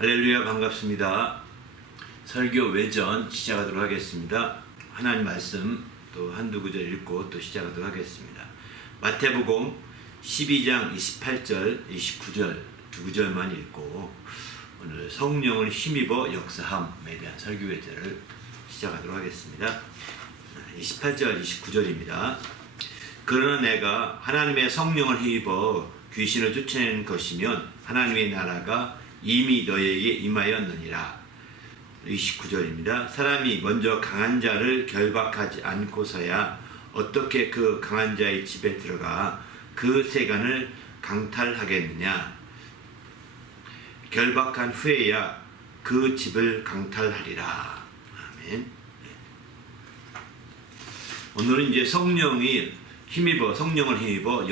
할렐루야, 반갑습니다. 설교 외전 시작하도록 하겠습니다. 하나님 말씀 또 한두 구절 읽고 또 시작하도록 하겠습니다. 마태복음 12장 28절 29절 두 구절만 읽고 오늘 성령을 힘입어 역사함에 대한 설교 외전을 시작하도록 하겠습니다. 28절 29절입니다. 그러나 내가 하나님의 성령을 힘입어 귀신을 쫓아내는 것이면 하나님의 나라가 이미 너에게 임하였느니라. 29절입니다. 사람이 먼저 강한 자를 결박하지 않고서야 어떻게 그 강한 자의 집에 들어가 그 세간을 강탈하겠느냐. 결박한 후에야 그 집을 강탈하리라. 아멘. 오늘은 이제 성령을 힘입어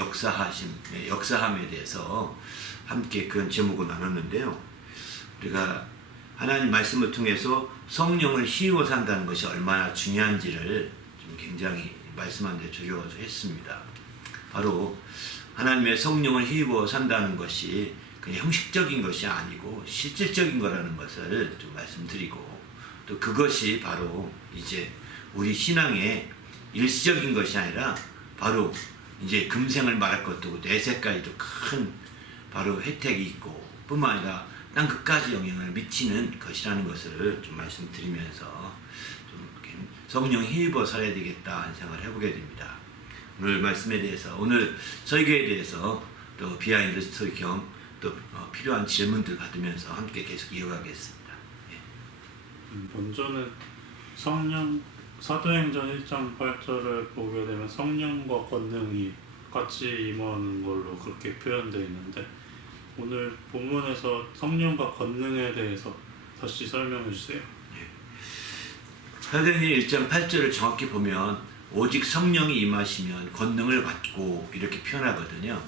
역사함에 대해서 함께 그런 제목을 나눴는데요. 우리가 하나님 말씀을 통해서 성령을 힘입어 산다는 것이 얼마나 중요한지를 좀 굉장히 말씀한 데 조려서 했습니다. 바로 하나님의 성령을 힘입어 산다는 것이 그냥 형식적인 것이 아니고 실질적인 거라는 것을 좀 말씀드리고, 또 그것이 바로 이제 우리 신앙의 일시적인 것이 아니라 바로 이제 금생을 말할 것도 내세까지도 큰 바로 혜택이 있고 뿐만 아니라 땅 끝까지 영향을 미치는 것이라는 것을 좀 말씀드리면서 좀 성령에 힘입어 살아야 되겠다 하는 생각을 해보게 됩니다. 오늘 말씀에 대해서, 오늘 설교에 대해서 또 비하인드 스토리 겸 또 필요한 질문들 받으면서 함께 계속 이어가겠습니다. 먼저는 사도행전 1장 8절을 보게 되면 성령과 권능이 같이 임하는 걸로 그렇게 표현되어 있는데, 오늘 본문에서 성령과 권능에 대해서 다시 설명해 주세요. 사도행전 1장 8절을 정확히 보면 오직 성령이 임하시면 권능을 받고 이렇게 표현하거든요.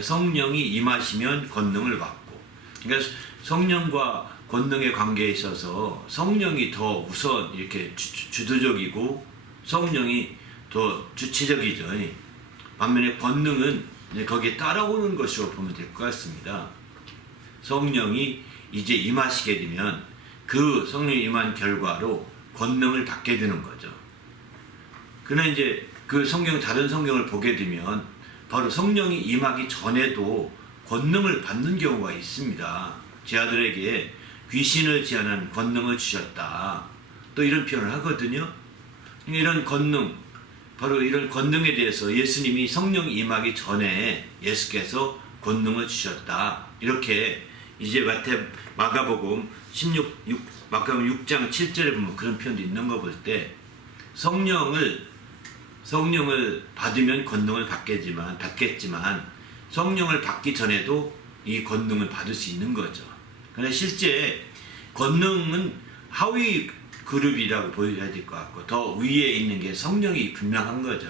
성령이 임하시면 권능을 받고, 그러니까 성령과 권능의 관계에 있어서 성령이 더 우선 이렇게 주도적이고 성령이 더 주체적이죠. 반면에 권능은 거기에 따라오는 것으로 보면 될 것 같습니다. 성령이 이제 임하시게 되면 그 성령이 임한 결과로 권능을 받게 되는 거죠. 그러나 이제 그 다른 성경을 보게 되면 바로 성령이 임하기 전에도 권능을 받는 경우가 있습니다. 제 아들에게 귀신을 제한하는 권능을 주셨다, 또 이런 표현을 하거든요. 이런 권능, 바로 이런 권능에 대해서 예수님이 성령이 임하기 전에 예수께서 권능을 주셨다, 이렇게 이제 마가복음 6장 7절에 보면 그런 표현도 있는 거 볼 때 성령을 받으면 권능을 받겠지만 성령을 받기 전에도 이 권능을 받을 수 있는 거죠. 그런데 실제 권능은 하위 그룹이라고 보여야 될 것 같고, 더 위에 있는 게 성령이 분명한 거죠.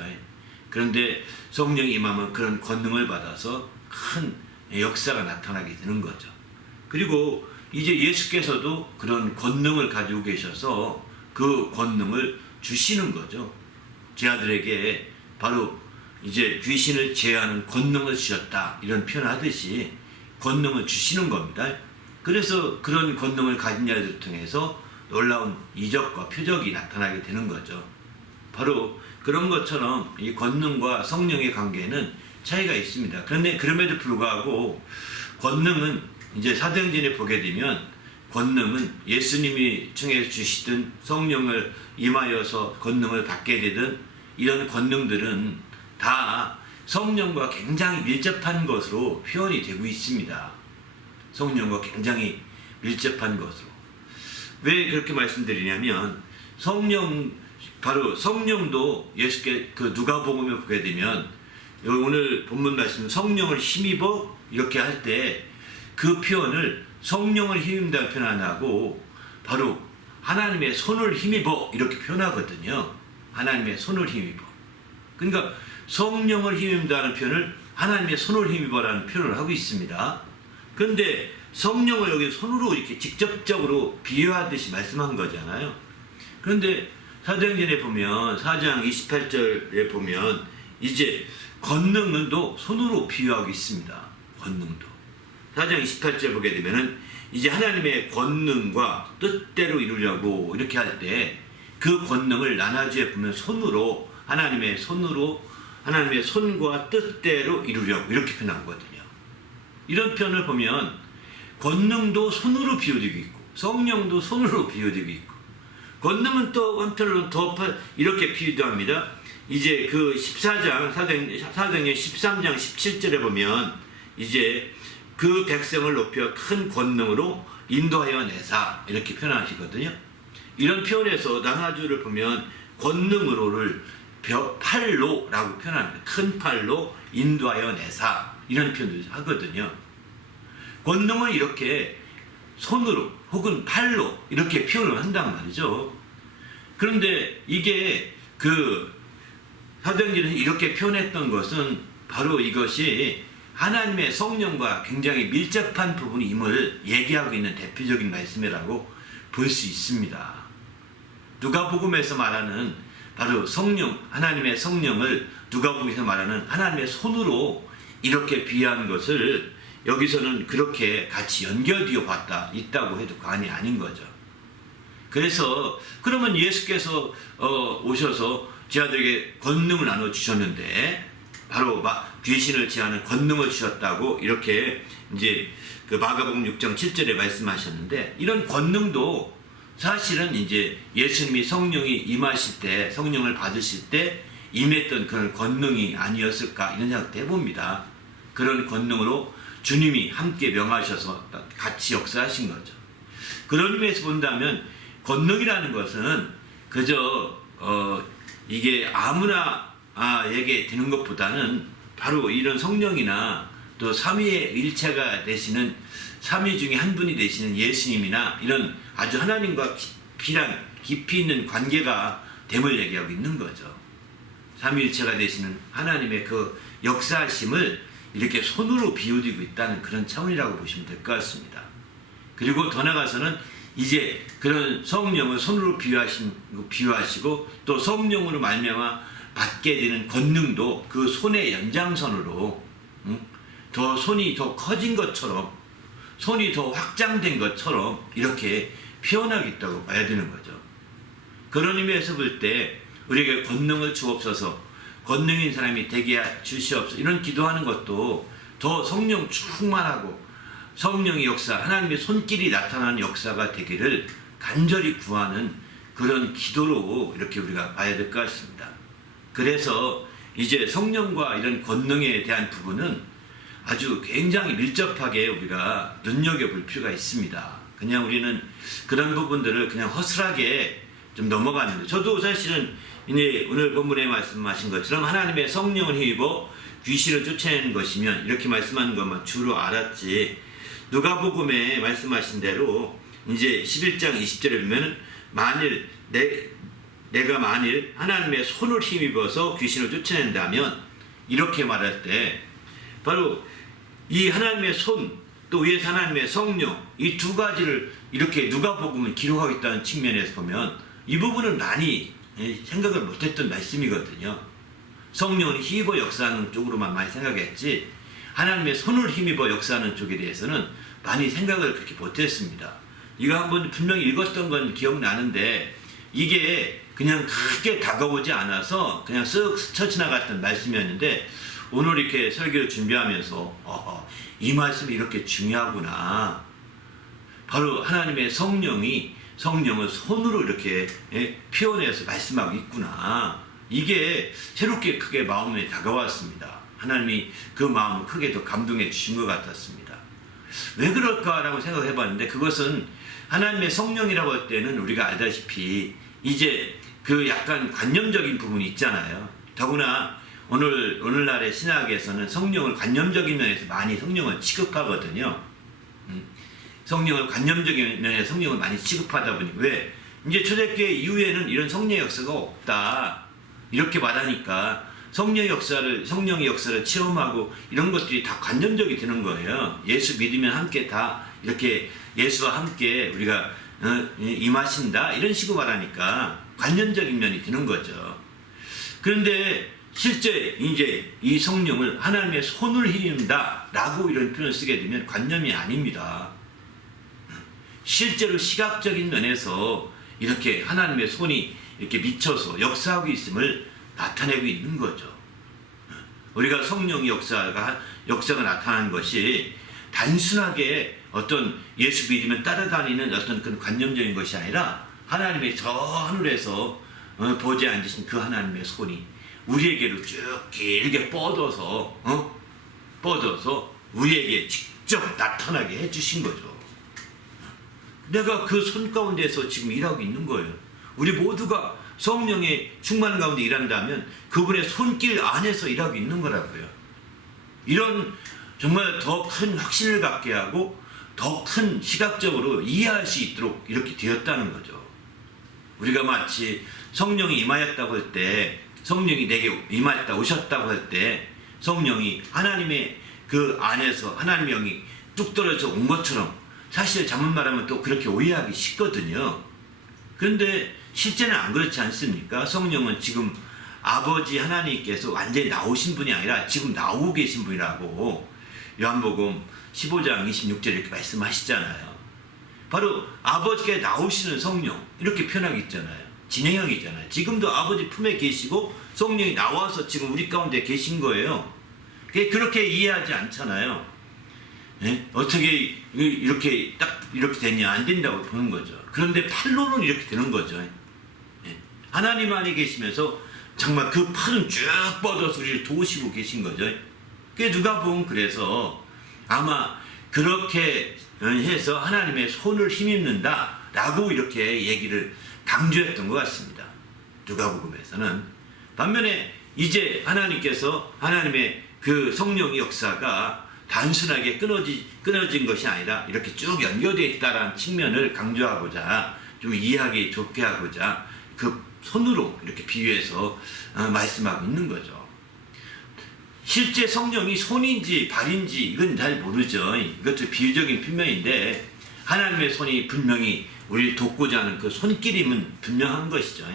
그런데 성령이 임하면 그런 권능을 받아서 큰 역사가 나타나게 되는 거죠. 그리고 이제 예수께서도 그런 권능을 가지고 계셔서 그 권능을 주시는 거죠. 제 아들에게 바로 이제 귀신을 제어하는 권능을 주셨다, 이런 표현을 하듯이 권능을 주시는 겁니다. 그래서 그런 권능을 가진 자들을 통해서 놀라운 이적과 표적이 나타나게 되는 거죠. 바로 그런 것처럼 이 권능과 성령의 관계는 차이가 있습니다. 그런데 그럼에도 불구하고 권능은 이제 사도행전에 보게 되면 권능은 예수님이 통해 주시던 성령을 임하여서 권능을 받게 되던 이런 권능들은 다 성령과 굉장히 밀접한 것으로 표현이 되고 있습니다. 성령과 굉장히 밀접한 것으로. 왜 그렇게 말씀드리냐면 바로 성령도 예수께 그 누가복음에 보게 되면 오늘 본문 말씀 성령을 힘입어 이렇게 할 때 그 표현을 성령을 힘입는다는 표현 안 하고 바로 하나님의 손을 힘입어 이렇게 표현하거든요. 하나님의 손을 힘입어. 그러니까 성령을 힘입는다는 표현을 하나님의 손을 힘입어라는 표현을 하고 있습니다. 그런데 성령을 여기 손으로 이렇게 직접적으로 비유하듯이 말씀한 거잖아요. 그런데 사도행전에 보면 4장 28절에 보면 이제 권능은 또 손으로 비유하고 있습니다. 권능도. 4장 28절 보게 되면은 이제 하나님의 권능과 뜻대로 이루려고 이렇게 할 때 그 권능을 나눠주에 보면 손으로 하나님의 손과 뜻대로 이루려고 이렇게 표현하거든요. 이런 표현을 보면 권능도 손으로 비워지고 있고 성령도 손으로 비워지고 있고 권능은 또 한편으로 더 이렇게 비유합니다. 이제 그 14장 사도행전 13장 17절에 보면 이제 그 백성을 높여 큰 권능으로 인도하여 내사 이렇게 표현하시거든요. 이런 표현에서 나눠주를 보면 권능으로를 팔로라고 표현합니다. 큰 팔로 인도하여 내사 이런 표현을 하거든요. 권능은 이렇게 손으로 혹은 팔로 이렇게 표현을 한단 말이죠. 그런데 이게 그 사도행전에서 이렇게 표현했던 것은 바로 이것이 하나님의 성령과 굉장히 밀접한 부분임을 얘기하고 있는 대표적인 말씀이라고 볼 수 있습니다. 누가복음에서 말하는 바로 성령, 하나님의 성령을 누가복음에서 말하는 하나님의 손으로 이렇게 비유한 것을 여기서는 그렇게 같이 연결되어 있다고 해도 과언이 아닌 거죠. 그래서 그러면 예수께서 오셔서 제자들에게 권능을 나눠 주셨는데 바로 귀신을 제하는 권능을 주셨다고 이렇게 이제 그 마가복음 6장 7절에 말씀하셨는데 이런 권능도 사실은 이제 예수님이 성령이 임하실 때 성령을 받으실 때 임했던 그런 권능이 아니었을까 이런 생각도 해봅니다. 그런 권능으로 주님이 함께 명하셔서 같이 역사하신 거죠. 그런 의미에서 본다면 권능이라는 것은 그저 이게 아무나에게 드는 것보다는 바로 이런 성령이나 또 삼위의 일체가 되시는 삼위 중에 한 분이 되시는 예수님이나 이런 아주 하나님과 깊이 있는 관계가 됨을 얘기하고 있는 거죠. 삼위일체가 되시는 하나님의 그 역사하심을 이렇게 손으로 비워지고 있다는 그런 차원이라고 보시면 될 것 같습니다. 그리고 더 나아가서는 이제 그런 성령을 손으로 비유하시고 또 성령으로 말미암아 받게 되는 권능도 그 손의 연장선으로 더 손이 더 커진 것처럼 손이 더 확장된 것처럼 이렇게 표현하겠다고 봐야 되는 거죠. 그런 의미에서 볼 때 우리에게 권능을 주옵소서, 권능인 사람이 되게 주시옵소서 이런 기도하는 것도 더 성령 충만하고 성령의 역사, 하나님의 손길이 나타나는 역사가 되기를 간절히 구하는 그런 기도로 이렇게 우리가 봐야 될 것 같습니다. 그래서 이제 성령과 이런 권능에 대한 부분은 아주 굉장히 밀접하게 우리가 눈여겨볼 필요가 있습니다. 그냥 우리는 그런 부분들을 그냥 허술하게 좀 넘어가는데 저도 사실은 이제 오늘 본문에 말씀하신 것처럼 하나님의 성령을 힘입어 귀신을 쫓아내는 것이면 이렇게 말씀하는 것만 주로 알았지 누가복음에 말씀하신 대로 이제 11장 20절에 보면 만일 내가 만일 하나님의 손을 힘입어서 귀신을 쫓아낸다면 이렇게 말할 때 바로 이 하나님의 손 또 위에서 하나님의 성령 이 두 가지를 이렇게 누가복음을 기록하겠다는 측면에서 보면 이 부분은 많이 생각을 못했던 말씀이거든요. 성령을 힘입어 역사하는 쪽으로만 많이 생각했지 하나님의 손을 힘입어 역사하는 쪽에 대해서는 많이 생각을 그렇게 못했습니다. 이거 한번 분명히 읽었던 건 기억나는데 이게 그냥 크게 다가오지 않아서 그냥 쓱 스쳐 지나갔던 말씀이었는데 오늘 이렇게 설교를 준비하면서 이 말씀이 이렇게 중요하구나. 바로 하나님의 성령을 손으로 이렇게 표현해서 말씀하고 있구나. 이게 새롭게 크게 마음에 다가왔습니다. 하나님이 그 마음을 크게 더 감동해 주신 것 같았습니다. 왜 그럴까라고 생각해 봤는데 그것은 하나님의 성령이라고 할 때는 우리가 알다시피 이제 그 약간 관념적인 부분이 있잖아요. 더구나 오늘날의 신학에서는 성령을 관념적인 면에서 많이 성령을 취급하거든요. 성령을 관념적인 면에서 성령을 많이 취급하다 보니 왜? 이제 초대교회 이후에는 이런 성령의 역사가 없다. 이렇게 말하니까 성령의 역사를 체험하고 이런 것들이 다 관념적이 되는 거예요. 예수 믿으면 함께 다 이렇게 예수와 함께 우리가 임하신다. 이런 식으로 말하니까 관념적인 면이 드는 거죠. 그런데 실제 이제 이 성령을 하나님의 손을 휘린다라고 이런 표현을 쓰게 되면 관념이 아닙니다. 실제로 시각적인 면에서 이렇게 하나님의 손이 이렇게 미쳐서 역사하고 있음을 나타내고 있는 거죠. 우리가 성령의 역사가 나타나는 것이 단순하게 어떤 예수 믿으면 따라다니는 어떤 그런 관념적인 것이 아니라 하나님의 저 하늘에서 보좌에 앉으신 그 하나님의 손이 우리에게로 쭉 길게 뻗어서 우리에게 직접 나타나게 해주신 거죠. 내가 그 손 가운데서 지금 일하고 있는 거예요. 우리 모두가 성령의 충만 가운데 일한다면 그분의 손길 안에서 일하고 있는 거라고요. 이런 정말 더 큰 확신을 갖게 하고 더 큰 시각적으로 이해할 수 있도록 이렇게 되었다는 거죠. 우리가 마치 성령이 임하였다고 할 때, 성령이 내게 임하였다 오셨다고 할 때 성령이 하나님의 그 안에서 하나님의 영이 뚝 떨어져 온 것처럼 사실 잘못 말하면 또 그렇게 오해하기 쉽거든요. 그런데 실제는 안 그렇지 않습니까? 성령은 지금 아버지 하나님께서 완전히 나오신 분이 아니라 지금 나오고 계신 분이라고 요한복음 15장 26절에 이렇게 말씀하시잖아요. 바로 아버지께 나오시는 성령 이렇게 표현하고 있잖아요. 진행형이잖아요. 지금도 아버지 품에 계시고 성령이 나와서 지금 우리 가운데 계신 거예요. 그렇게 이해하지 않잖아요. 예? 어떻게 이렇게 딱 이렇게 되냐 안 된다고 보는 거죠. 그런데 팔로는 이렇게 되는 거죠. 예? 하나님 안에 계시면서 정말 그 팔은 쭉 뻗어서 우리를 도우시고 계신 거죠. 누가 보면 그래서 아마 그렇게 해서 하나님의 손을 힘입는다 라고 이렇게 얘기를 강조했던 것 같습니다. 누가복음에서는. 반면에 이제 하나님께서 하나님의 그 성령의 역사가 단순하게 끊어진 것이 아니라 이렇게 쭉 연결되어 있다는 측면을 강조하고자 좀 이해하기 좋게 하고자 그 손으로 이렇게 비유해서 말씀하고 있는 거죠. 실제 성령이 손인지 발인지 이건 잘 모르죠. 이것도 비유적인 표현인데 하나님의 손이 분명히 우리를 돕고자 하는 그 손길임은 분명한 것이죠.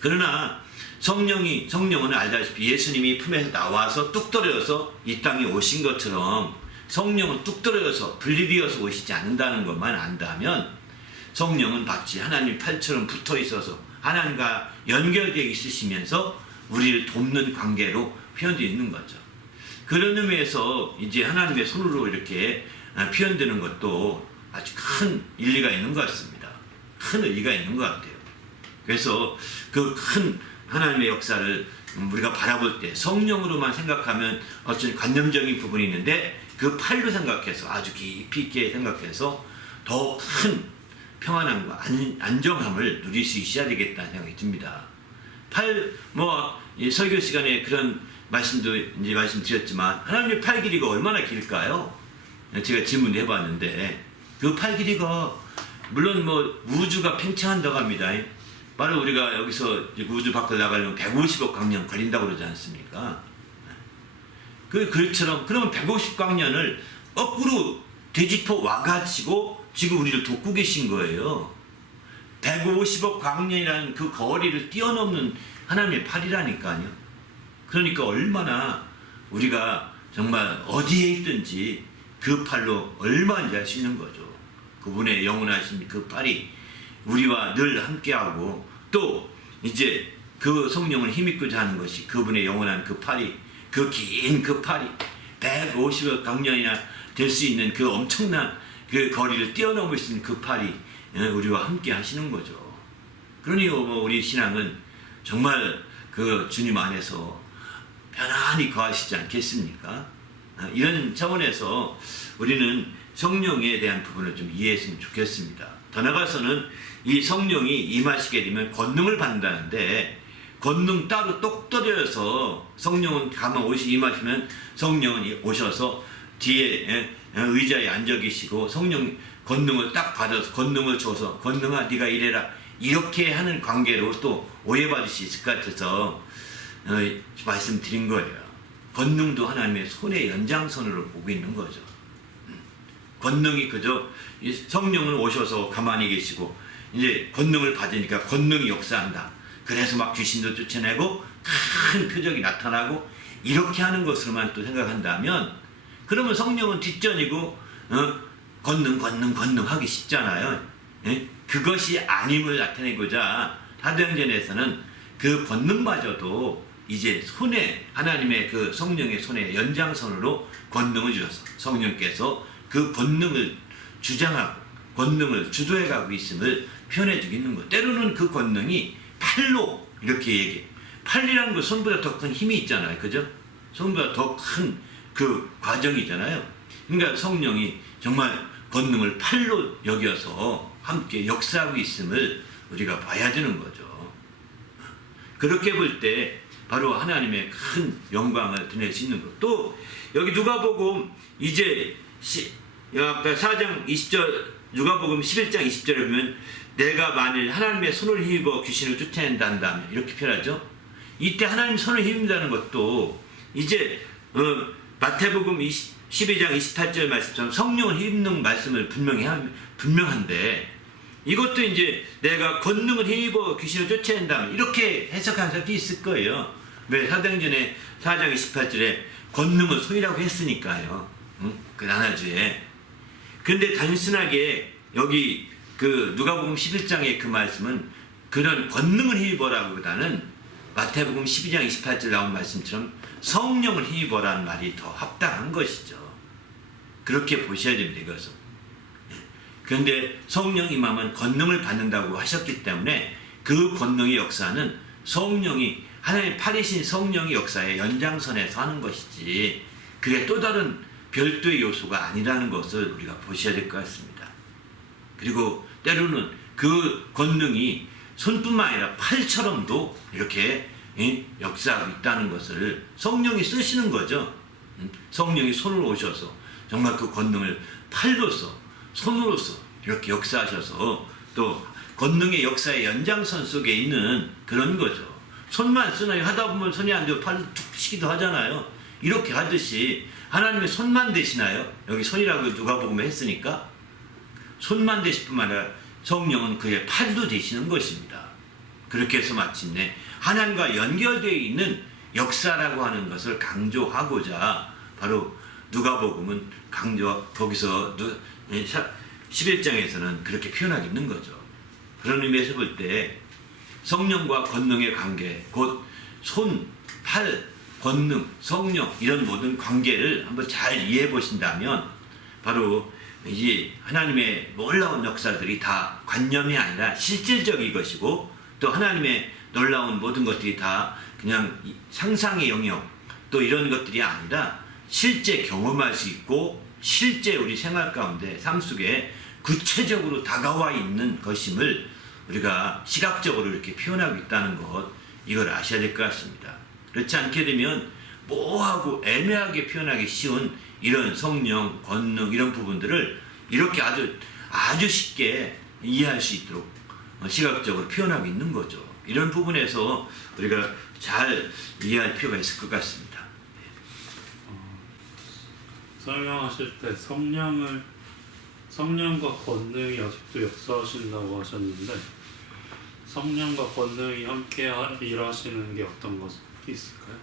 그러나 성령은 알다시피 예수님이 품에서 나와서 뚝 떨어져서 이 땅에 오신 것처럼 성령은 뚝 떨어져서 분리되어서 오시지 않는다는 것만 안다면 성령은 마치 하나님 팔처럼 붙어 있어서 하나님과 연결되어 있으시면서 우리를 돕는 관계로 표현되어 있는 거죠. 그런 의미에서 이제 하나님의 손으로 이렇게 표현되는 것도 아주 큰 일리가 있는 것 같습니다. 큰 의미가 있는 것 같아요. 그래서 그 큰 하나님의 역사를 우리가 바라볼 때 성령으로만 생각하면 어떤 관념적인 부분이 있는데 그 팔로 생각해서 아주 깊이 있게 생각해서 더 큰 평안함과 안정함을 누릴 수 있어야 되겠다는 생각이 듭니다. 설교 시간에 그런 말씀도 이제 말씀드렸지만 하나님의 팔 길이가 얼마나 길까요? 제가 질문을 해봤는데 그 팔 길이가 물론 우주가 팽창한다고 합니다. 바로 우리가 여기서 우주 밖을 나가려면 150억 광년 걸린다고 그러지 않습니까? 그처럼 그러면 150광년을 거꾸로 되짚어 와가지고 지금 우리를 돕고 계신 거예요. 150억 광년이라는 그 거리를 뛰어넘는 하나님의 팔이라니까요. 그러니까 얼마나 우리가 정말 어디에 있든지 그 팔로 얼마인지 알 수 있는 거죠. 그분의 영원하신 그 팔이 우리와 늘 함께하고 또 이제 그 성령을 힘입고자 하는 것이 그분의 영원한 그 팔이 그 긴 그 팔이 150억 광년이나 될 수 있는 그 엄청난 그 거리를 뛰어넘을 수 있는 그 팔이 우리와 함께 하시는 거죠. 그러니 우리 신앙은 정말 그 주님 안에서 편안히 거하시지 않겠습니까? 이런 차원에서 우리는 성령에 대한 부분을 좀 이해했으면 좋겠습니다. 더 나아가서는 이 성령이 임하시게 되면 권능을 받는다는데 권능 따로 똑 떨어져서 성령은 가만 임하시면 성령이 오셔서 뒤에 의자에 앉아 계시고 성령 권능을 딱 받아서 권능을 줘서 권능아 네가 이래라 이렇게 하는 관계로 또 오해받을 수 있을 것 같아서 말씀드린 거예요. 권능도 하나님의 손의 연장선으로 보고 있는 거죠. 권능이 그저 성령은 오셔서 가만히 계시고 이제 권능을 받으니까 권능이 역사한다. 그래서 막 귀신도 쫓아내고 큰 표적이 나타나고 이렇게 하는 것으로만 또 생각한다면 그러면 성령은 뒷전이고 권능 하기 쉽잖아요. 예? 그것이 아님을 나타내고자 사도행전에서는 그 권능마저도 이제 손에 하나님의 그 성령의 손에 연장선으로 권능을 주셔서 성령께서 그 권능을 주장하고 권능을 주도해가고 있음을 표현해주고 있는 것. 때로는 그 권능이 팔로 이렇게 얘기해. 팔이라는 건 손보다 더 큰 힘이 있잖아요. 그죠? 손보다 더 큰 그 과정이잖아요. 그러니까 성령이 정말 권능을 팔로 여겨서 함께 역사하고 있음을 우리가 봐야 되는 거죠. 그렇게 볼 때 바로 하나님의 큰 영광을 드릴 수 있는 것. 또 여기 누가복음 이제 아까 4장 20절 누가복음 11장 20절에 보면 내가 만일 하나님의 손을 힘입어 귀신을 쫓아낸다 한다면 이렇게 표현하죠. 이때 하나님 손을 힘입는다는 것도 이제 마태복음 12장 28절 말씀처럼 성령을 힘입는 말씀을 분명한데 이것도 이제 내가 권능을 힘입어 귀신을 쫓아낸다면 이렇게 해석하는 사람이 있을 거예요. 왜? 사도행전에 4장 28절에 권능은 손이라고 했으니까요. 그 나날주에. 근데 단순하게 여기 그 누가복음 11장의 그 말씀은 그런 권능을 힘입어라기보다는 마태복음 12장 28절 나온 말씀처럼 성령을 힘입어라는 말이 더 합당한 것이죠. 그렇게 보셔야 됩니다. 이것은. 그런데 성령 임하면 권능을 받는다고 하셨기 때문에 그 권능의 역사는 성령이 하나님의 팔이신 성령의 역사의 연장선에서 하는 것이지 그게 또 다른 별도의 요소가 아니라는 것을 우리가 보셔야 될 것 같습니다. 그리고 때로는 그 권능이 손뿐만 아니라 팔처럼도 이렇게 역사하고 있다는 것을 성령이 쓰시는 거죠. 성령이 손으로 오셔서 정말 그 권능을 팔로서 손으로서 이렇게 역사하셔서 또 권능의 역사의 연장선 속에 있는 그런 거죠. 손만 쓰나요? 하다 보면 손이 안 되고 팔로 툭 치기도 하잖아요. 이렇게 하듯이 하나님의 손만 되시나요? 여기 손이라고 누가복음에 했으니까 손만 되실 뿐만 아니라 성령은 그의 팔도 되시는 것입니다. 그렇게 해서 마침내 하나님과 연결되어 있는 역사라고 하는 것을 강조하고자 바로 누가복음은 거기서 11장에서는 그렇게 표현하고 있는 거죠. 그런 의미에서 볼 때 성령과 권능의 관계, 곧 손, 팔, 권능, 성령 이런 모든 관계를 한번 잘 이해해 보신다면 바로 이제 하나님의 놀라운 역사들이 다 관념이 아니라 실질적인 것이고 또 하나님의 놀라운 모든 것들이 다 그냥 상상의 영역 또 이런 것들이 아니라 실제 경험할 수 있고 실제 우리 생활 가운데 삶 속에 구체적으로 다가와 있는 것임을 우리가 시각적으로 이렇게 표현하고 있다는 것 이걸 아셔야 될 것 같습니다. 그렇지 않게 되면 모호하고 애매하게 표현하기 쉬운 이런 성령, 권능 이런 부분들을 이렇게 아주 쉽게 이해할 수 있도록 시각적으로 표현하고 있는 거죠. 이런 부분에서 우리가 잘 이해할 필요가 있을 것 같습니다. 설명하실 때 성령과 권능이 아직도 역사하신다고 하셨는데 성령과 권능이 함께 일하시는 게 어떤 것이 있을까요?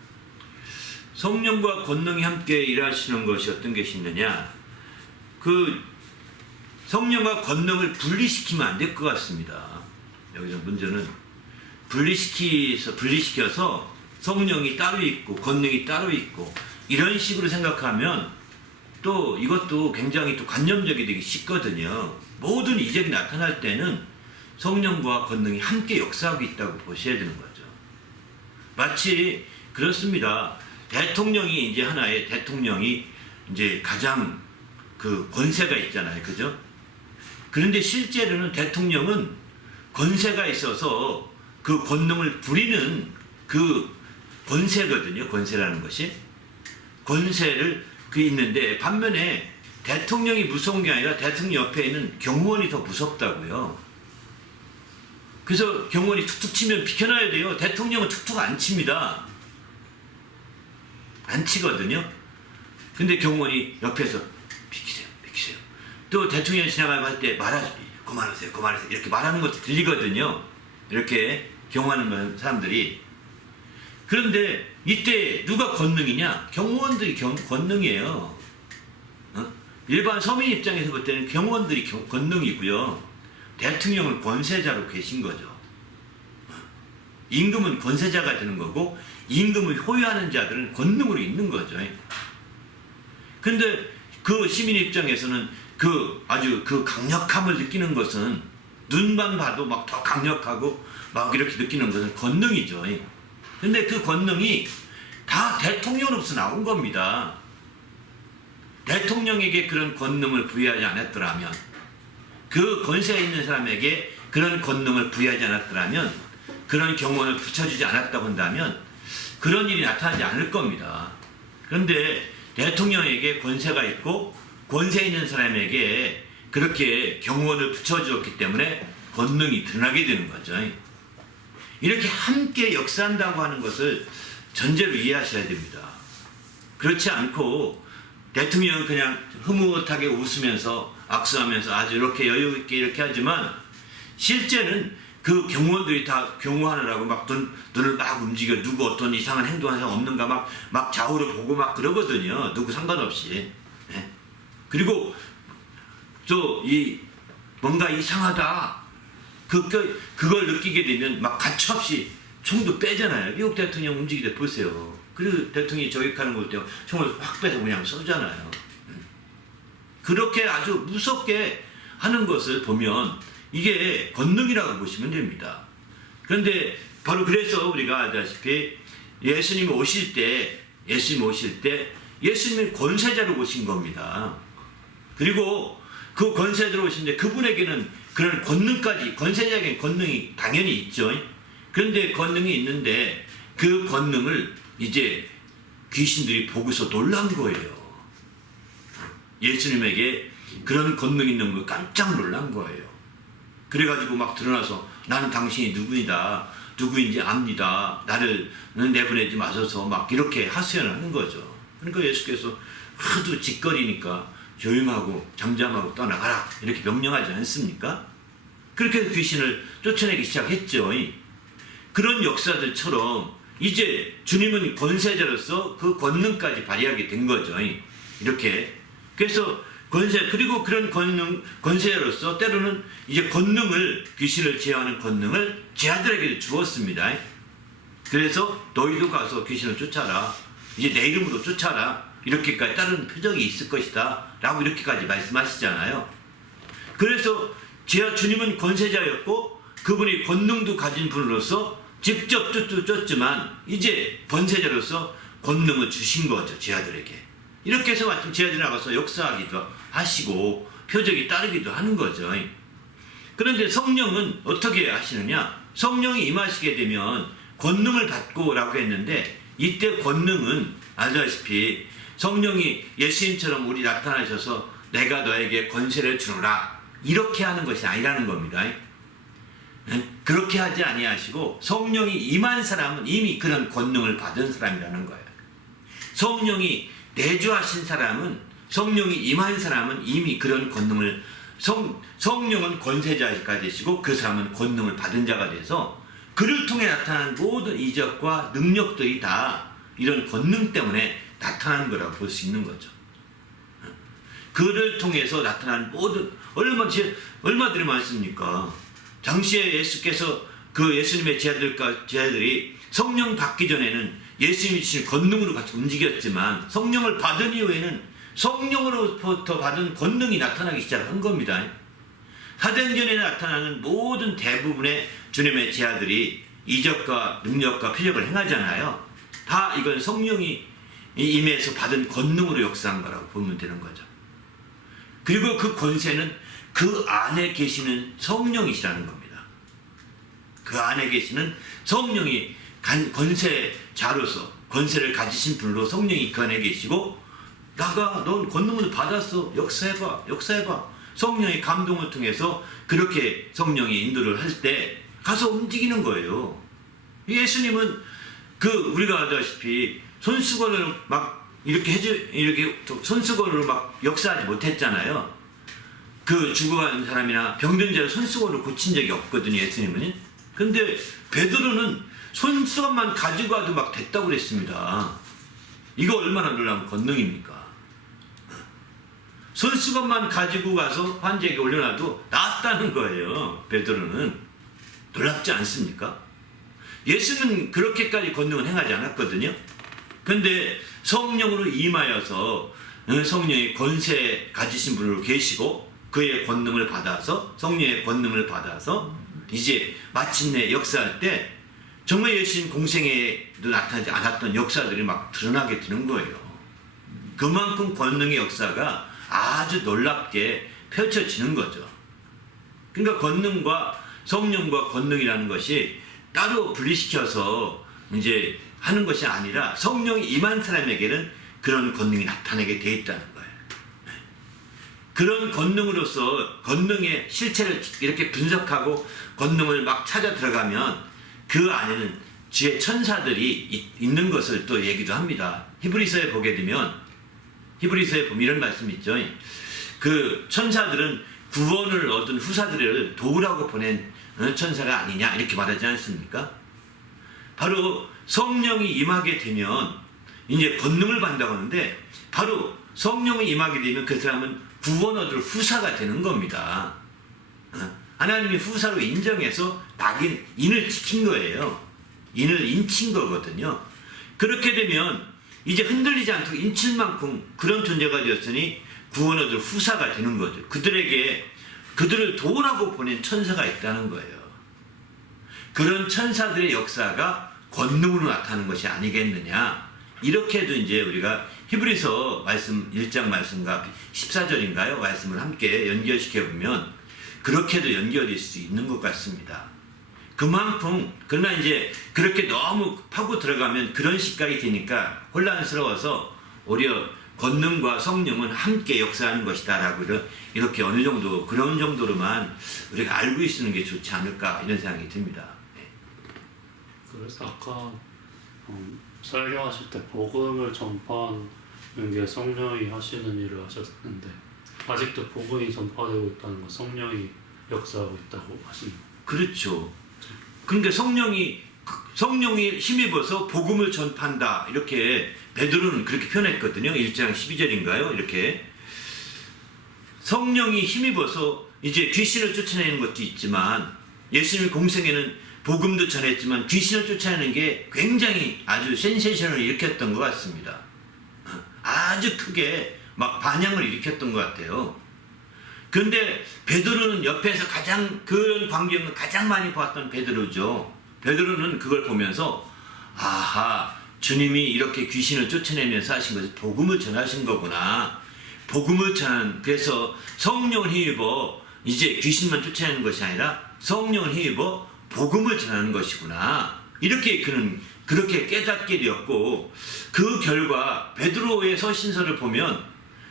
성령과 권능이 함께 일하시는 것이 어떤 것이 있느냐? 그 성령과 권능을 분리시키면 안 될 것 같습니다. 여기서 문제는 분리시켜서 성령이 따로 있고 권능이 따로 있고 이런 식으로 생각하면 또 이것도 굉장히 또 관념적이 되기 쉽거든요. 모든 이적이 나타날 때는 성령과 권능이 함께 역사하고 있다고 보셔야 되는 거죠. 마치 그렇습니다. 대통령이 이제 하나의 대통령이 이제 가장 그 권세가 있잖아요. 그죠? 그런데 실제로는 대통령은 권세가 있어서 그 권능을 부리는 그 권세거든요. 권세라는 것이. 권세를 있는데 반면에 대통령이 무서운 게 아니라 대통령 옆에 있는 경호원이 더 무섭다고요. 그래서 경호원이 툭툭 치면 비켜나야 돼요. 대통령은 툭툭 안 칩니다. 안 치거든요. 근데 경호원이 옆에서 비키세요. 또 대통령이 지나가면 할 때 그만하세요. 이렇게 말하는 것도 들리거든요. 이렇게 경호하는 사람들이. 그런데 이때 누가 권능이냐? 경호원들이 권능이에요. 어? 일반 서민 입장에서 볼 때는 경호원들이 권능이고요. 대통령은 권세자로 계신 거죠. 임금은 권세자가 되는 거고 임금을 호위하는 자들은 권능으로 있는 거죠. 근데 그 시민 입장에서는 아주 그 강력함을 느끼는 것은 눈만 봐도 막 더 강력하고 막 이렇게 느끼는 것은 권능이죠. 근데 그 권능이 다 대통령으로서 나온 겁니다. 대통령에게 그런 권능을 부여하지 않았더라면, 그 권세가 있는 사람에게 그런 권능을 부여하지 않았더라면, 그런 경원을 붙여주지 않았다고 한다면 그런 일이 나타나지 않을 겁니다. 그런데 대통령에게 권세가 있고 권세 있는 사람에게 그렇게 경호원을 붙여주었기 때문에 권능이 드러나게 되는 거죠. 이렇게 함께 역사한다고 하는 것을 전제로 이해하셔야 됩니다. 그렇지 않고 대통령은 그냥 흐뭇하게 웃으면서 악수하면서 아주 이렇게 여유 있게 이렇게 하지만 실제는 그 경호원들이 다 경호하느라고 막 눈을 막 움직여 누구 어떤 이상한 행동하는 사람 없는가 막 좌우를 보고 막 그러거든요. 누구 상관없이. 네. 그리고 뭔가 이상하다. 그걸 느끼게 되면 막 가차없이 총도 빼잖아요. 미국 대통령 움직일 때 보세요. 그리고 대통령이 저격하는 걸 때 총을 확 빼서 그냥 쏘잖아요. 그렇게 아주 무섭게 하는 것을 보면 이게 권능이라고 보시면 됩니다. 그런데 바로 그래서 우리가 알다시피 예수님이 오실 때 예수님이 권세자로 오신 겁니다. 그리고 그 권세자로 오신데 그분에게는 그런 권능까지, 권세자에게는 권능이 당연히 있죠. 그런데 권능이 있는데 그 권능을 이제 귀신들이 보고서 놀란 거예요. 예수님에게 그런 권능이 있는 걸 깜짝 놀란 거예요. 그래가지고 막 드러나서 나는 당신이 누구인지 압니다. 나를 내보내지 마셔서 막 이렇게 하소연을 하는 거죠. 그러니까 예수께서 하도 짓거리니까 조용하고 잠잠하고 떠나가라 이렇게 명령하지 않습니까? 그렇게 귀신을 쫓아내기 시작했죠. 그런 역사들처럼 이제 주님은 권세자로서 그 권능까지 발휘하게 된 거죠. 이렇게. 그래서 그리고 그런 권세자로서 때로는 이제 귀신을 제어하는 권능을 제 아들에게 주었습니다. 그래서 너희도 가서 귀신을 쫓아라. 이제 내 이름으로 쫓아라. 이렇게까지 다른 표적이 있을 것이다. 라고 이렇게까지 말씀하시잖아요. 그래서 주님은 권세자였고 그분이 권능도 가진 분으로서 직접 쫓지만 이제 권세자로서 권능을 주신 거죠. 제 아들에게. 이렇게 해서 마침 제 아들이 나가서 역사하기도 하시고 표적이 따르기도 하는 거죠. 그런데 성령은 어떻게 하시느냐? 성령이 임하시게 되면 권능을 받고 라고 했는데 이때 권능은 알다시피 성령이 예수님처럼 우리 나타나셔서 내가 너에게 권세를 주노라 이렇게 하는 것이 아니라는 겁니다. 그렇게 하지 아니하시고 성령이 임한 사람은 이미 그런 권능을 받은 사람이라는 거예요. 성령이 내주하신 사람은, 성령이 임한 사람은 이미 그런 권능을, 성령은 권세자가 되시고 그 사람은 권능을 받은 자가 돼서 그를 통해 나타난 모든 이적과 능력들이 다 이런 권능 때문에 나타나는 거라고 볼 수 있는 거죠. 그를 통해서 나타난 모든, 얼마들이 많습니까? 당시에 예수께서 그 예수님의 제자들이 성령 받기 전에는 예수님이 주신 권능으로 같이 움직였지만 성령을 받은 이후에는 성령으로부터 받은 권능이 나타나기 시작한 겁니다. 사도행전에 나타나는 모든 대부분의 주님의 제자들이 이적과 능력과 표적을 행하잖아요. 다 이건 성령이 임해서 받은 권능으로 역사한 거라고 보면 되는 거죠. 그리고 그 권세는 그 안에 계시는 성령이시라는 겁니다. 그 안에 계시는 성령이 권세자로서 권세를 가지신 분으로 성령이 그 안에 계시고 넌 권능을 받았어. 역사해봐. 성령의 감동을 통해서 그렇게 성령이 인도를 할 때 가서 움직이는 거예요. 예수님은 우리가 알다시피 손수건을 막 이렇게 손수건으로 막 역사하지 못했잖아요. 그 죽어가는 사람이나 병든 자를 손수건으로 고친 적이 없거든요. 예수님은. 근데 베드로는 손수건만 가지고 와도 막 됐다고 그랬습니다. 이거 얼마나 놀라운 권능입니까? 손수건만 가지고 가서 환자에게 올려놔도 낫다는 거예요. 베드로는. 놀랍지 않습니까? 예수는 그렇게까지 권능을 행하지 않았거든요. 근데 성령으로 임하여서 성령의 권세 가지신 분으로 계시고 그의 권능을 받아서 성령의 권능을 받아서 이제 마침내 역사할 때 정말 예수님 공생에도 나타나지 않았던 역사들이 막 드러나게 되는 거예요. 그만큼 권능의 역사가 아주 놀랍게 펼쳐지는 거죠. 그러니까 권능과 성령과 권능이라는 것이 따로 분리시켜서 이제 하는 것이 아니라 성령이 임한 사람에게는 그런 권능이 나타나게 돼 있다는 거예요. 그런 권능으로서 권능의 실체를 이렇게 분석하고 권능을 막 찾아 들어가면 그 안에는 주의 천사들이 있는 것을 또 얘기도 합니다. 히브리서에 보게 되면 히브리서에 보면 이런 말씀이 있죠. 그 천사들은 구원을 얻은 후사들을 도우라고 보낸 천사가 아니냐 이렇게 말하지 않습니까? 바로 성령이 임하게 되면 이제 권능을 받는다고 하는데 바로 성령이 임하게 되면 그 사람은 구원 얻을 후사가 되는 겁니다. 하나님이 후사로 인정해서 인을 지킨 거예요. 인을 인친 거거든요. 그렇게 되면 이제 흔들리지 않도록 인칠 만큼 그런 존재가 되었으니 구원 얻을 후사가 되는 거죠. 그들을 도우라고 보낸 천사가 있다는 거예요. 그런 천사들의 역사가 권능으로 나타나는 것이 아니겠느냐. 이렇게도 이제 우리가 히브리서 말씀 1장 말씀과 14절인가요? 말씀을 함께 연결시켜 보면 그렇게도 연결될 수 있는 것 같습니다. 그만큼 그러나 이제 그렇게 너무 파고 들어가면 그런 시각이 되니까 혼란스러워서 오히려 권능과 성령은 함께 역사하는 것이다라고 이렇게 어느 정도 그런 정도로만 우리가 알고 있는 게 좋지 않을까 이런 생각이 듭니다. 네. 그래서 아까 설교하실 때 복음을 전파하는 게 성령이 하시는 일을 하셨는데 아직도 복음이 전파되고 있다는 건 성령이 역사하고 있다고 하시는 거예요. 그렇죠. 그러니까 성령이 힘입어서 복음을 전파한다 이렇게 베드로는 그렇게 표현했거든요. 1장 12절인가요? 이렇게 성령이 힘입어서 이제 귀신을 쫓아내는 것도 있지만 예수님의 공생에는 복음도 전했지만 귀신을 쫓아내는 게 굉장히 아주 센세이션을 일으켰던 것 같습니다. 아주 크게 막 반향을 일으켰던 것 같아요. 그런데 베드로는 옆에서 가장 그런 광경을 가장 많이 봤던 베드로죠. 베드로는 그걸 보면서 아하, 주님이 이렇게 귀신을 쫓아내면서 하신 것은 복음을 전하신 거구나. 복음을 전하는, 그래서 성령을 힘입어 이제 귀신만 쫓아내는 것이 아니라 성령을 힘입어 복음을 전하는 것이구나. 이렇게 그는 그렇게 깨닫게 되었고, 그 결과 베드로의 서신서를 보면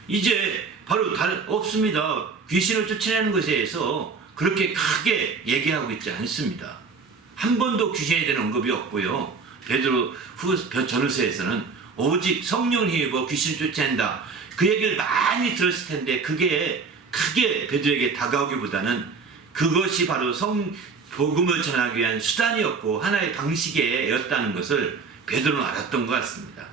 이제 바로 없습니다. 귀신을 쫓아내는 것에 대해서 그렇게 크게 얘기하고 있지 않습니다. 한 번도 귀신에 대한 언급이 없고요. 베드로 전후서에서는 오직 성령을 힘입어 귀신을 쫓아낸다. 그 얘기를 많이 들었을 텐데 그게 크게 베드로에게 다가오기보다는 그것이 바로 복음을 전하기 위한 수단이었고 하나의 방식이었다는 것을 베드로는 알았던 것 같습니다.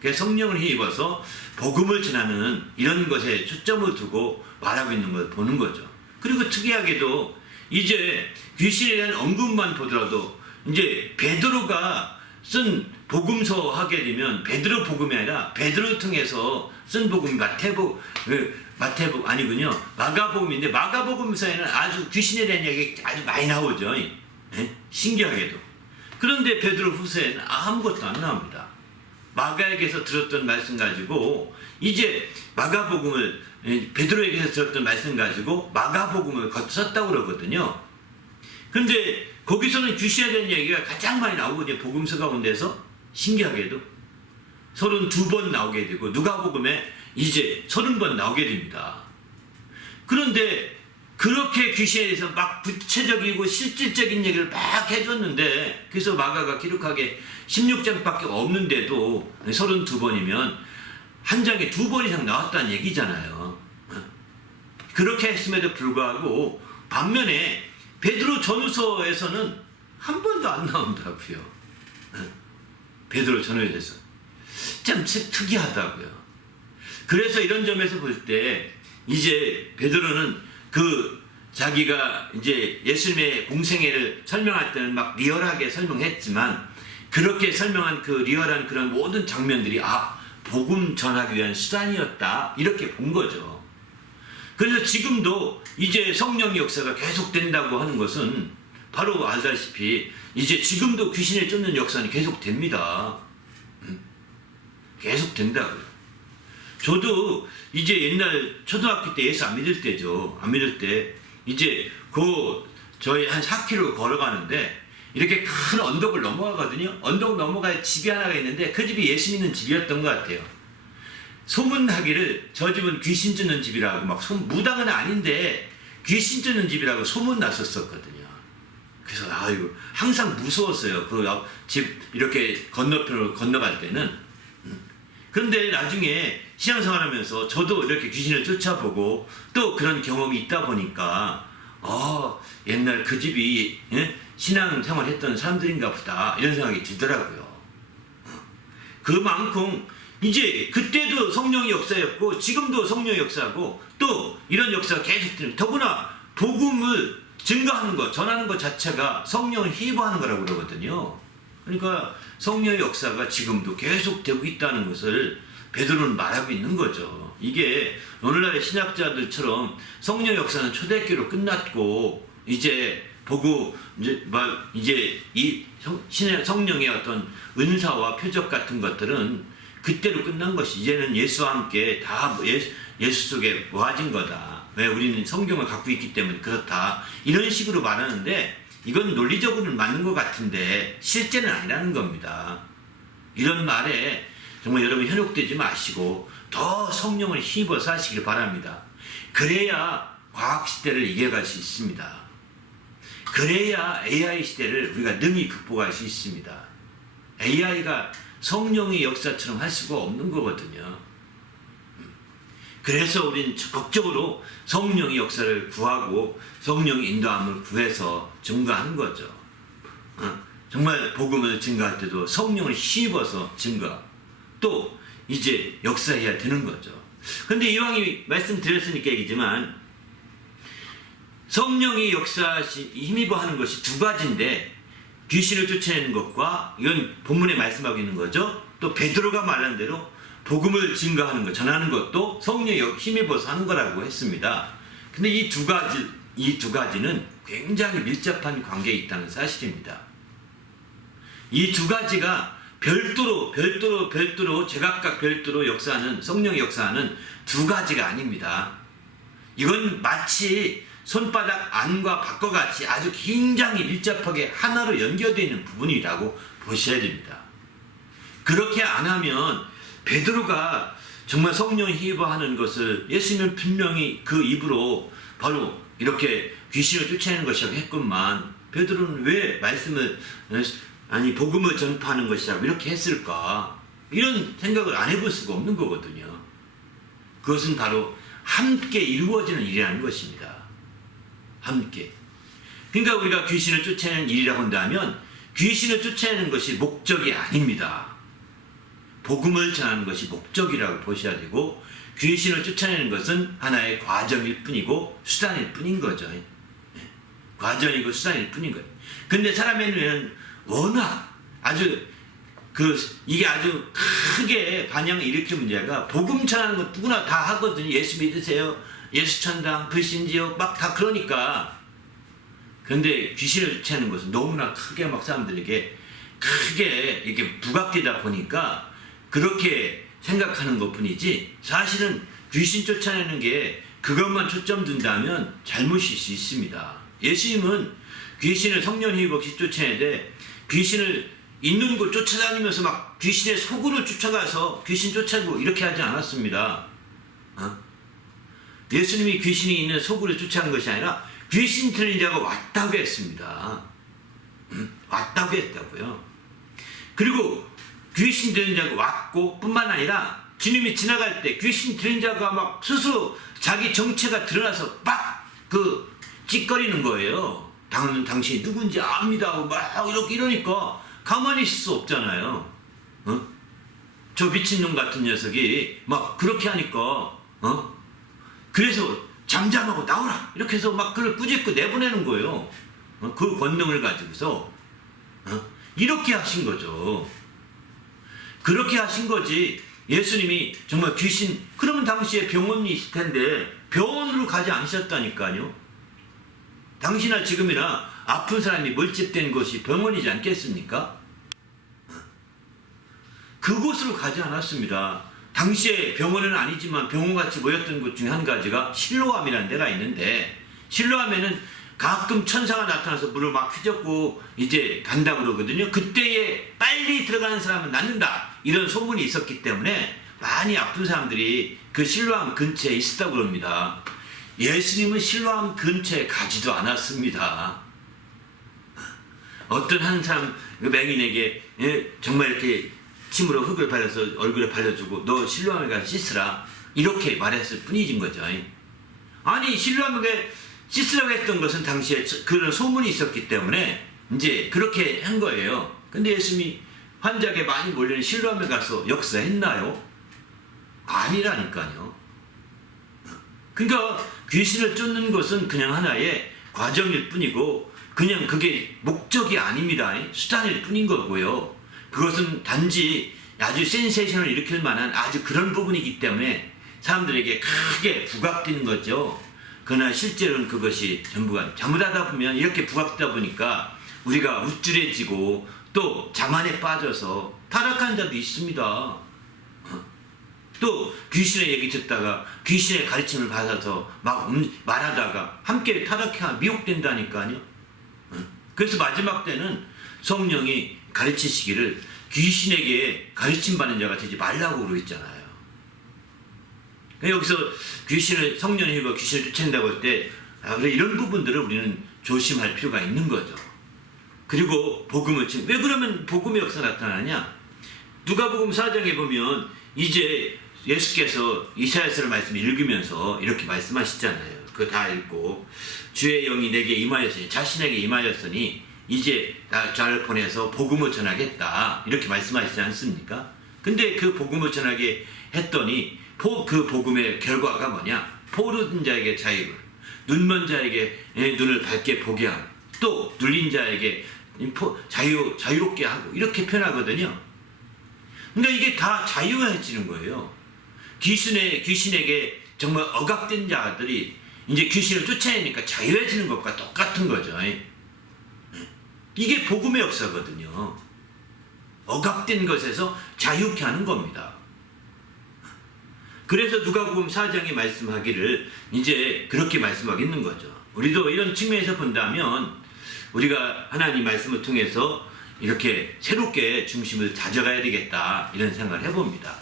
그래서 성령을 힘입어서 복음을 전하는 이런 것에 초점을 두고 말하고 있는 걸 보는 거죠. 그리고 특이하게도 이제 귀신에 대한 언급만 보더라도 이제 베드로가 쓴 복음서 하게 되면 베드로 복음이 아니라 베드로를 통해서 쓴 복음이 마태복음 아니군요. 마가복음인데 마가복음서에는 아주 귀신에 대한 얘기 아주 많이 나오죠. 네? 신기하게도. 그런데 베드로 후서에는 아무것도 안 나옵니다. 마가에게서 들었던 말씀 가지고 이제 마가복음을 베드로에게서 들었던 말씀 가지고 마가복음을 썼다고 그러거든요. 그런데 거기서는 귀신에 대한 얘기가 가장 많이 나오거든요. 복음서 가운데서 신기하게도 32번 나오게 되고 누가복음에 이제 30번 나오게 됩니다. 그런데 그렇게 귀신에 대해서 막 구체적이고 실질적인 얘기를 막 해줬는데 그래서 마가가 기록하게 16장밖에 없는데도 32번이면 한 장에 2번 이상 나왔다는 얘기잖아요. 그렇게 했음에도 불구하고 반면에 베드로 전후서에서는 한 번도 안 나온다고요. 베드로 전후에 대해서 참 특이하다고요. 그래서 이런 점에서 볼 때 이제 베드로는 자기가 이제 예수님의 공생애를 설명할 때는 막 리얼하게 설명했지만 그렇게 설명한 그 리얼한 그런 모든 장면들이 복음 전하기 위한 수단이었다 이렇게 본 거죠. 그래서 지금도 이제 성령의 역사가 계속된다고 하는 것은 바로 알다시피 이제 지금도 귀신을 쫓는 역사는 계속됩니다. 계속된다고요. 저도 이제 옛날 초등학교 때 예수 안 믿을 때죠. 안 믿을 때 이제 저희 한 4km 걸어가는데 이렇게 큰 언덕을 넘어가거든요. 언덕 넘어가야 집이 하나가 있는데 그 집이 예수 믿는 집이었던 것 같아요. 소문나기를 저 집은 귀신 쫓는 집이라고 막 무당은 아닌데 귀신 쫓는 집이라고 소문 났었거든요. 그래서 항상 무서웠어요. 그 집 이렇게 건너편으로 건너갈 때는. 그런데 나중에 신앙생활하면서 저도 이렇게 귀신을 쫓아보고 또 그런 경험이 있다 보니까 옛날 그 집이 신앙생활 했던 사람들인가 보다 이런 생각이 들더라고요. 그만큼 이제 그때도 성령의 역사였고 지금도 성령의 역사고 또 이런 역사가 계속되는, 더구나 복음을 증거하는 것, 전하는 것 자체가 성령을 힘입어하는 거라고 그러거든요. 그러니까 성령의 역사가 지금도 계속되고 있다는 것을 베드로는 말하고 있는 거죠. 이게 오늘날의 신학자들처럼 성령의 역사는 초대교로 끝났고 이제 이 성령의 어떤 은사와 표적 같은 것들은 그때로 끝난 것이 이제는 예수와 함께 다 예수 속에 모아진 거다. 왜 우리는 성경을 갖고 있기 때문에 그렇다. 이런 식으로 말하는데 이건 논리적으로는 맞는 것 같은데 실제는 아니라는 겁니다. 이런 말에 정말 여러분 현혹되지 마시고 더 성령을 힘입어서 하시길 바랍니다. 그래야 과학시대를 이겨갈 수 있습니다. 그래야 AI 시대를 우리가 능히 극복할 수 있습니다. AI가 성령의 역사처럼 할 수가 없는 거거든요. 그래서 우리는 적극적으로 성령의 역사를 구하고 성령의 인도함을 구해서 증거하는 거죠. 정말 복음을 증거할 때도 성령을 힘입어서 증거, 또 이제 역사해야 되는 거죠. 근데 이왕이 말씀드렸으니까 얘기지만 성령의 힘입어 하는 것이 두 가지인데 귀신을 쫓아내는 것과 이건 본문에 말씀하고 있는 거죠. 또 베드로가 말한 대로 복음을 증거하는 것, 전하는 것도 성령의 힘입어서 하는 거라고 했습니다. 근데 이 두 가지는 굉장히 밀접한 관계에 있다는 사실입니다. 이 두 가지가 별도로 제각각 별도로 역사하는, 성령의 역사하는 두 가지가 아닙니다. 이건 마치 손바닥 안과 밖과 같이 아주 굉장히 밀접하게 하나로 연결되어 있는 부분이라고 보셔야 됩니다. 그렇게 안 하면 베드로가 정말 성령이 힘입어하는 것을 예수님은 분명히 그 입으로 바로 이렇게 귀신을 쫓아내는 것이라고 했건만 베드로는 왜 복음을 전파하는 것이라고 이렇게 했을까? 이런 생각을 안 해볼 수가 없는 거거든요. 그것은 바로 함께 이루어지는 일이라는 것입니다. 함께. 그러니까 우리가 귀신을 쫓아내는 일이라고 한다면 귀신을 쫓아내는 것이 목적이 아닙니다. 복음을 전하는 것이 목적이라고 보셔야 되고 귀신을 쫓아내는 것은 하나의 과정일 뿐이고 수단일 뿐인 거죠. 과정이고 수단일 뿐인 거예요. 근데 사람의 뇌는 워낙 이게 아주 크게 반향을 일으키는 문제가 복음 전하는 것 누구나 다 하거든요. 예수 믿으세요. 예수 천당, 불신지옥 막 다 그러니까. 그런데 귀신을 쫓아내는 것은 너무나 크게 막 사람들에게 크게 이렇게 부각되다 보니까 그렇게 생각하는 것 뿐이지 사실은 귀신 쫓아내는 게 그것만 초점 둔다면 잘못일 수 있습니다. 예수님은 귀신을 성령 힘입어 없이 쫓아내되 귀신을 있는 곳 쫓아다니면서 막 귀신의 소굴을 쫓아가서 귀신 쫓아내고 이렇게 하지 않았습니다. 예수님이 귀신이 있는 소굴을 쫓아간 것이 아니라 귀신 들린 자가 왔다고 했습니다. 왔다고 했다고요. 그리고 귀신 들린 자가 왔고 뿐만 아니라 주님이 지나갈 때 귀신 들린 자가 막 스스로 자기 정체가 드러나서 막 찌꺼리는 거예요. 당신이 누군지 압니다. 막 이러니까 가만히 있을 수 없잖아요. 저 미친놈 같은 녀석이 막 그렇게 하니까 그래서 잠잠하고 나오라 이렇게 해서 막 그걸 꾸짖고 내보내는 거예요. 그 권능을 가지고서 이렇게 하신 거죠. 그렇게 하신 거지. 예수님이 정말 귀신, 그러면 당시에 병원이 있을 텐데 병원으로 가지 않으셨다니까요. 당시나 지금이나 아픈 사람이 몰집된 곳이 병원이지 않겠습니까? 그곳으로 가지 않았습니다. 당시에 병원은 아니지만 병원같이 모였던 곳 중에 한 가지가 실로암이라는 데가 있는데, 실로암에는 가끔 천사가 나타나서 물을 막 휘젓고 이제 간다고 그러거든요. 그때에 빨리 들어가는 사람은 낫는다, 이런 소문이 있었기 때문에 많이 아픈 사람들이 그 실로암 근처에 있었다고 그럽니다. 예수님은 실로암 근처에 가지도 않았습니다. 어떤 한 사람 그 맹인에게 정말 이렇게 침으로 흙을 발라서 얼굴에 발라주고 너 실로암에 가서 씻으라 이렇게 말했을 뿐이진 거죠. 아니, 실로암에 씻으라고 했던 것은 당시에 그런 소문이 있었기 때문에 이제 그렇게 한 거예요. 근데 예수님이 환자에게 많이 몰리는 실로암에 가서 역사했나요? 아니라니까요. 그러니까 귀신을 쫓는 것은 그냥 하나의 과정일 뿐이고 그냥 그게 목적이 아닙니다. 수단일 뿐인 거고요. 그것은 단지 아주 센세이션을 일으킬 만한 아주 그런 부분이기 때문에 사람들에게 크게 부각되는 거죠. 그러나 실제로는 그것이 전부가 잘못하다 보면 이렇게 부각되다 보니까 우리가 우쭐해지고 또 자만에 빠져서 타락한 자도 있습니다. 또 귀신의 얘기 듣다가 귀신의 가르침을 받아서 막 말하다가 함께 타락해 미혹된다니까요. 그래서 마지막 때는 성령이 가르치시기를 귀신에게 가르침 받는 자가 되지 말라고 그러잖아요. 여기서 귀신을, 성령이 귀신을 쫓아낸다고 할 때 이런 부분들을 우리는 조심할 필요가 있는 거죠. 그리고 복음을 왜 그러면 복음의 역사 나타나냐? 누가복음 4장에 보면 이제 예수께서 이사야서를 말씀 읽으면서 이렇게 말씀하시잖아요. 그거 다 읽고 주의 영이 내게 임하였으니, 자신에게 임하였으니 이제 나를 보내서 복음을 전하겠다 이렇게 말씀하시지 않습니까? 근데 그 복음을 전하게 했더니 그 복음의 결과가 뭐냐? 포로된 자에게 자유를, 눈먼 자에게 눈을 밝게 보게 하고, 또 눌린 자에게 자유롭게 하고 이렇게 표현하거든요. 그러니까 이게 다 자유해지는 거예요. 귀신에게 정말 억압된 자들이 이제 귀신을 쫓아내니까 자유해지는 것과 똑같은 거죠. 이게 복음의 역사거든요. 억압된 것에서 자유케 하는 겁니다. 그래서 누가복음 4장에 말씀하기를 이제 그렇게 말씀하고 있는 거죠. 우리도 이런 측면에서 본다면 우리가 하나님 말씀을 통해서 이렇게 새롭게 중심을 다져가야 되겠다, 이런 생각을 해봅니다.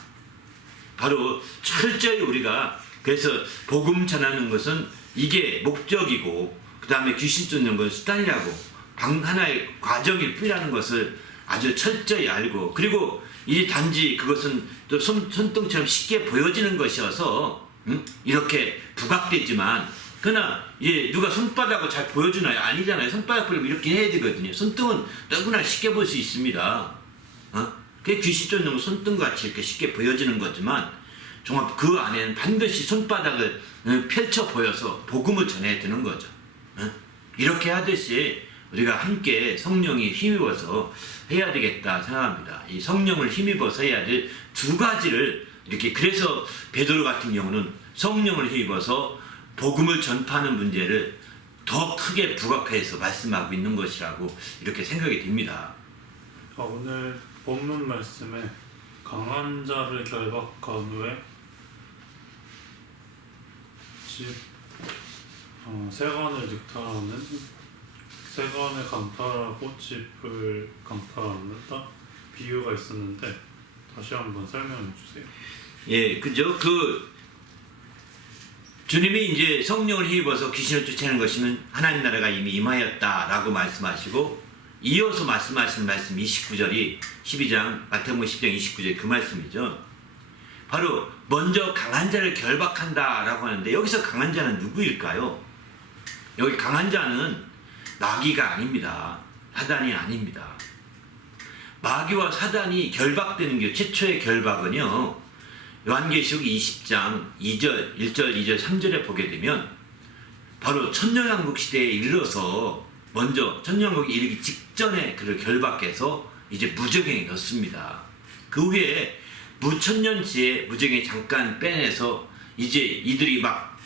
바로 철저히 우리가 그래서 복음 전하는 것은 이게 목적이고 그 다음에 귀신 쫓는 건 수단이라고 하나의 과정일 뿐이라는 것을 아주 철저히 알고, 그리고 이 단지 그것은 또 손등처럼 쉽게 보여지는 것이어서 이렇게 부각되지만, 그러나 누가 손바닥을 잘 보여주나요? 아니잖아요. 손바닥 보려면 이렇게 해야 되거든요. 손등은 누구나 쉽게 볼 수 있습니다. 그게 귀신 쫓는 건 손등같이 이렇게 쉽게 보여지는 거지만 정말 그 안에는 반드시 손바닥을 펼쳐 보여서 복음을 전해야 되는 거죠. 이렇게 하듯이 우리가 함께 성령이 힘입어서 해야 되겠다 생각합니다. 이 성령을 힘입어서 해야 될 두 가지를 이렇게, 그래서 베드로 같은 경우는 성령을 힘입어서 복음을 전파하는 문제를 더 크게 부각해서 말씀하고 있는 것이라고 이렇게 생각이 됩니다. 오늘 본문 말씀에 강한 자를 결박한 후에 세간을 늑탈하는, 세간을 강탈하고 집을 강탈한다 비유가 있었는데 다시 한번 설명해 주세요. 예, 그죠? 주님이 이제 성령을 힘입어서 귀신을 쫓아내는 것이면 하나님 나라가 이미 임하였다라고 말씀하시고, 이어서 말씀하신 말씀 29절이 12장 마태복음 10장 29절 그 말씀이죠. 바로 먼저 강한 자를 결박한다라고 하는데, 여기서 강한 자는 누구일까요? 여기 강한 자는 마귀가 아닙니다. 사단이 아닙니다. 마귀와 사단이 결박되는 게 최초의 결박은요. 요한계시록 20장 2절, 1절, 2절, 3절에 보게 되면 바로 천년왕국 시대에 이르러서 먼저 천년왕국이 이르기 직전에 그를 결박해서 이제 무적행에 넣습니다. 그 후에 무천년지에 무적행에 잠깐 빼내서 이제 이들이 막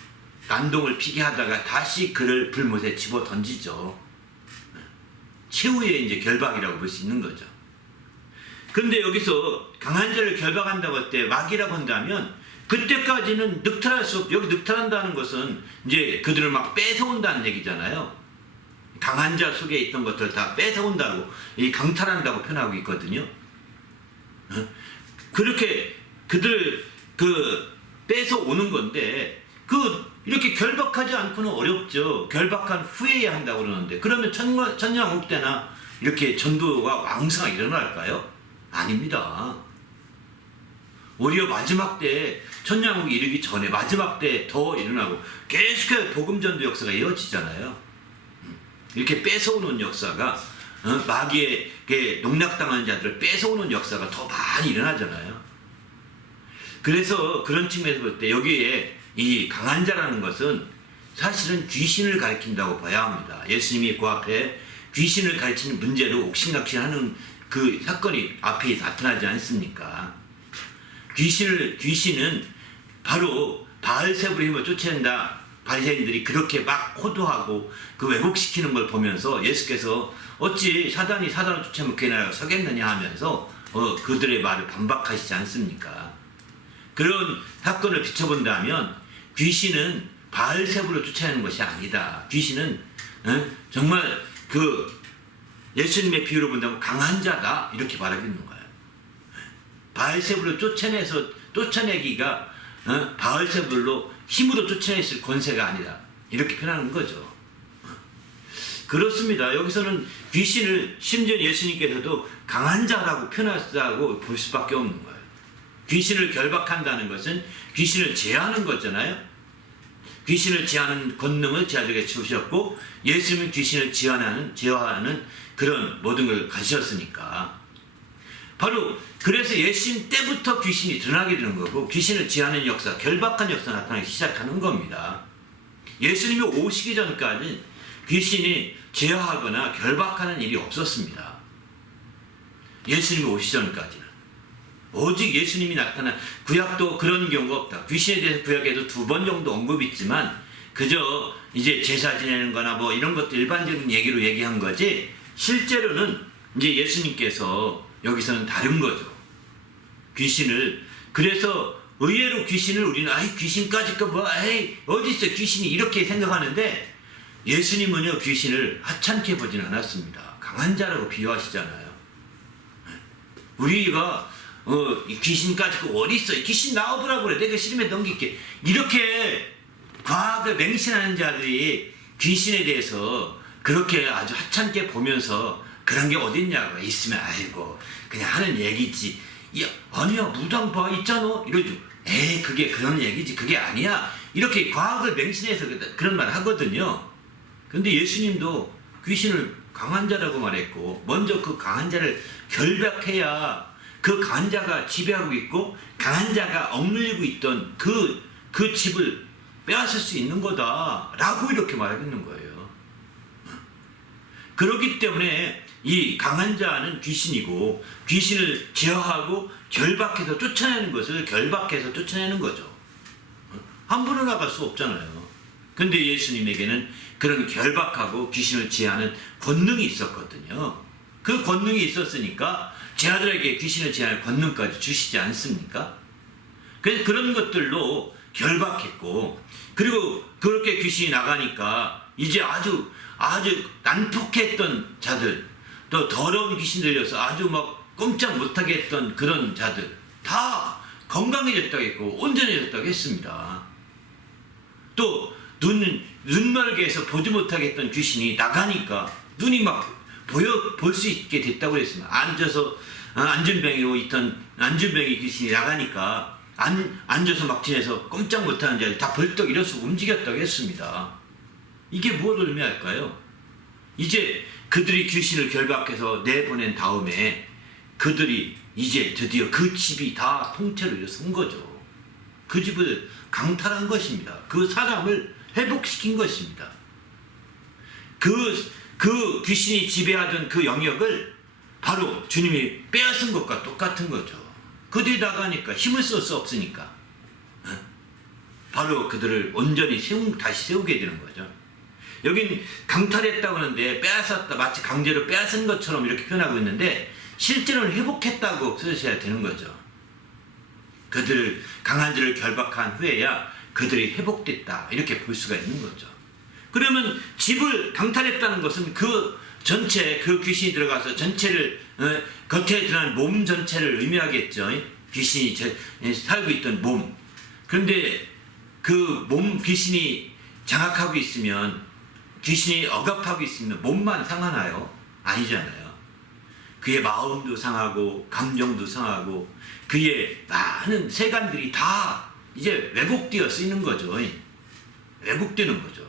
난동을 피게 하다가 다시 그를 불못에 집어 던지죠. 최후의 이제 결박이라고 볼 수 있는 거죠. 근데 여기서 강한 자를 결박한다고 할 때 마귀라고 한다면 그때까지는 늑탈할 수 없고, 여기 늑탈한다는 것은 이제 그들을 막 뺏어온다는 얘기잖아요. 강한 자 속에 있던 것들을 다 뺏어온다고, 이 강탈한다고 표현하고 있거든요. 그렇게 그들 뺏어오는 건데, 이렇게 결박하지 않고는 어렵죠. 결박한 후에야 한다고 그러는데, 그러면 천년왕국 때나 이렇게 전도가 왕성하게 일어날까요? 아닙니다. 오히려 마지막 때 천년왕국이 이르기 전에 마지막 때 더 일어나고 계속해서 복음전도 역사가 이어지잖아요. 이렇게 뺏어오는 역사가, 마귀에게 농락당하는 자들을 뺏어오는 역사가 더 많이 일어나잖아요. 그래서 그런 측면에서 볼 때 여기에 이 강한 자라는 것은 사실은 귀신을 가리킨다고 봐야 합니다. 예수님이 그 앞에 귀신을 가르치는 문제로 옥신각신하는 그 사건이 앞에 나타나지 않습니까? 귀신은 바로 바알세불의 힘을 쫓아낸다. 바리새인들이 그렇게 막 호도하고 그 왜곡시키는 걸 보면서 예수께서 어찌 사단을 쫓아내면 그 나라가 서겠느냐 하면서 그들의 말을 반박하시지 않습니까? 그런 사건을 비춰본다면 귀신은 바알세불을 쫓아내는 것이 아니다. 귀신은 정말 예수님의 비유로 본다면 강한 자다, 이렇게 말하겠는 거예요. 바알세불을 쫓아내기가 바알세불로 힘으로 쫓아냈을 권세가 아니다, 이렇게 표현하는 거죠. 그렇습니다. 여기서는 귀신을 심지어 예수님께서도 강한 자라고 표현하시다고 볼 수밖에 없는 거예요. 귀신을 결박한다는 것은 귀신을 제어하는 거잖아요. 귀신을 제어하는 권능을 제자들에게 주셨고, 예수님은 귀신을 제어하는 그런 모든 걸 가지셨으니까. 바로 그래서 예수님 때부터 귀신이 드러나게 되는 거고, 귀신을 제어하는 역사, 결박한 역사가 나타나기 시작하는 겁니다. 예수님이 오시기 전까지 귀신이 제어하거나 결박하는 일이 없었습니다. 예수님이 오시기 전까지는. 오직 예수님이 나타난 구약도 그런 경우가 없다. 귀신에 대해서 구약에도 2번 정도 언급이 있지만 그저 이제 제사 지내는 거나 뭐 이런 것도 일반적인 얘기로 얘기한 거지, 실제로는 이제 예수님께서 여기서는 다른 거죠. 그래서 의외로 귀신을 우리는 귀신까지 어디 있어 귀신이, 이렇게 생각하는데, 예수님은요 귀신을 하찮게 보진 않았습니다. 강한 자라고 비유하시잖아요. 우리가 귀신까지 어디 있어, 귀신 나와보라고 그래, 내가 싫으면 넘길게, 이렇게 과학을 맹신하는 자들이 귀신에 대해서 그렇게 아주 하찮게 보면서 그런 게 어딨냐고, 있으면 아이고 그냥 하는 얘기지, 아니야 무당 봐 있잖아, 이러죠. 그게 그런 얘기지, 그게 아니야, 이렇게 과학을 맹신해서 그런 말 하거든요. 근데 예수님도 귀신을 강한 자라고 말했고, 먼저 그 강한 자를 결박해야 그 강한 자가 지배하고 있고 강한 자가 억눌리고 있던 그 집을 빼앗을 수 있는 거다라고 이렇게 말하겠는 거예요. 그렇기 때문에 이 강한 자는 귀신이고, 귀신을 제어하고 결박해서 쫓아내는 것을 결박해서 쫓아내는 거죠. 함부로 나갈 수 없잖아요. 근데 예수님에게는 그런 결박하고 귀신을 제어하는 권능이 있었거든요. 그 권능이 있었으니까 제 아들에게 귀신을 제어하는 권능까지 주시지 않습니까? 그래서 그런 것들로 결박했고, 그리고 그렇게 귀신이 나가니까 이제 아주 난폭했던 자들, 또 더러운 귀신 들려서 아주 막 꼼짝 못하게 했던 그런 자들 다 건강해졌다고 했고 온전해졌다고 했습니다. 또 눈멀게 해서 보지 못하게 했던 귀신이 나가니까 눈이 막 볼 수 있게 됐다고 했습니다. 안전병이로 있던 안전병이 귀신이 나가니까 앉아서 막 지내서 꼼짝 못하는 자들 다 벌떡 일어서 움직였다고 했습니다. 이게 무엇을 의미할까요? 이제 그들이 귀신을 결박해서 내보낸 다음에 그들이 이제 드디어 그 집이 다 통째로 일어선 거죠. 그 집을 강탈한 것입니다. 그 사람을 회복시킨 것입니다. 그 귀신이 지배하던 그 영역을 바로 주님이 빼앗은 것과 똑같은 거죠. 그들이 나가니까 힘을 쓸 수 없으니까 바로 그들을 온전히 다시 세우게 되는 거죠. 여긴 강탈했다고 하는데 빼앗았다, 마치 강제로 빼앗은 것처럼 이렇게 표현하고 있는데 실제로는 회복했다고 쓰셔야 되는 거죠. 그들을 강한 자를 결박한 후에야 그들이 회복됐다 이렇게 볼 수가 있는 거죠. 그러면 집을 강탈했다는 것은 그 전체, 그 귀신이 들어가서 전체를 겉에 드러난 몸 전체를 의미하겠죠. 귀신이 살고 있던 몸. 그런데 그 몸 귀신이 장악하고 있으면, 귀신이 억압하고 있으면 몸만 상하나요? 아니잖아요. 그의 마음도 상하고 감정도 상하고 그의 많은 세간들이 다 이제 왜곡되어 쓰이는 거죠. 왜곡되는 거죠.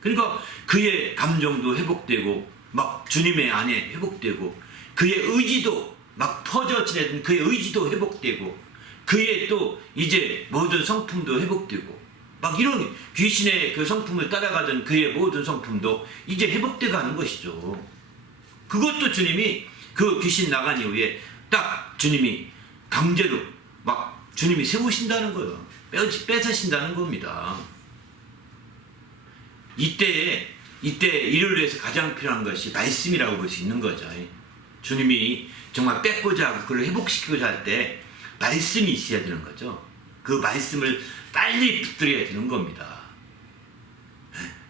그러니까 그의 감정도 회복되고 막 주님의 안에 회복되고 그의 의지도 막 퍼져 지내던 그의 의지도 회복되고 그의 또 이제 모든 성품도 회복되고 막 이런 귀신의 그 성품을 따라가던 그의 모든 성품도 이제 회복돼 가는 것이죠. 그것도 주님이 그 귀신 나간 이후에 딱 주님이 강제로 막 주님이 세우신다는 거예요. 뺏으신다는 겁니다. 이때 이를 위해서 가장 필요한 것이 말씀이라고 볼 수 있는 거죠. 주님이 정말 뺏고자 하고 그걸 회복시키고자 할 때 말씀이 있어야 되는 거죠. 그 말씀을 빨리 붙들어야 되는 겁니다.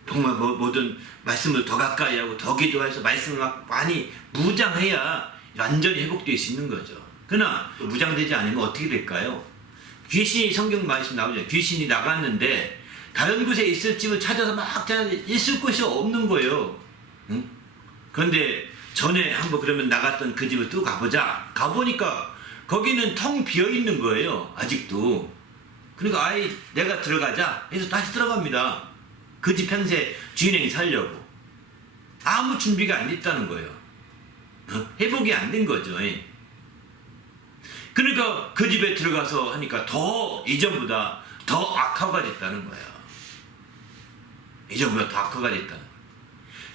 정말 모든 말씀을 더 가까이 하고 더 기도해서 말씀을 막 많이 무장해야 완전히 회복될 수 있는 거죠. 그러나 무장되지 않으면 어떻게 될까요? 귀신이, 성경 말씀 나오죠. 귀신이 나갔는데 다른 곳에 있을 집을 찾아서 막 있을 곳이 없는 거예요. 응? 그런데 전에 한번 그러면 나갔던 그 집을 또 가보자. 가보니까 거기는 텅 비어 있는 거예요. 아직도. 그러니까 아이 내가 들어가자 해서 다시 들어갑니다. 그 집 평생 주인에게 살려고. 아무 준비가 안 됐다는 거예요. 회복이 안 된 거죠. 그러니까 그 집에 들어가서 하니까 더 이전보다 더 악화가 됐다는 거예요. 이전보다 더 악화가 됐다는 거예요.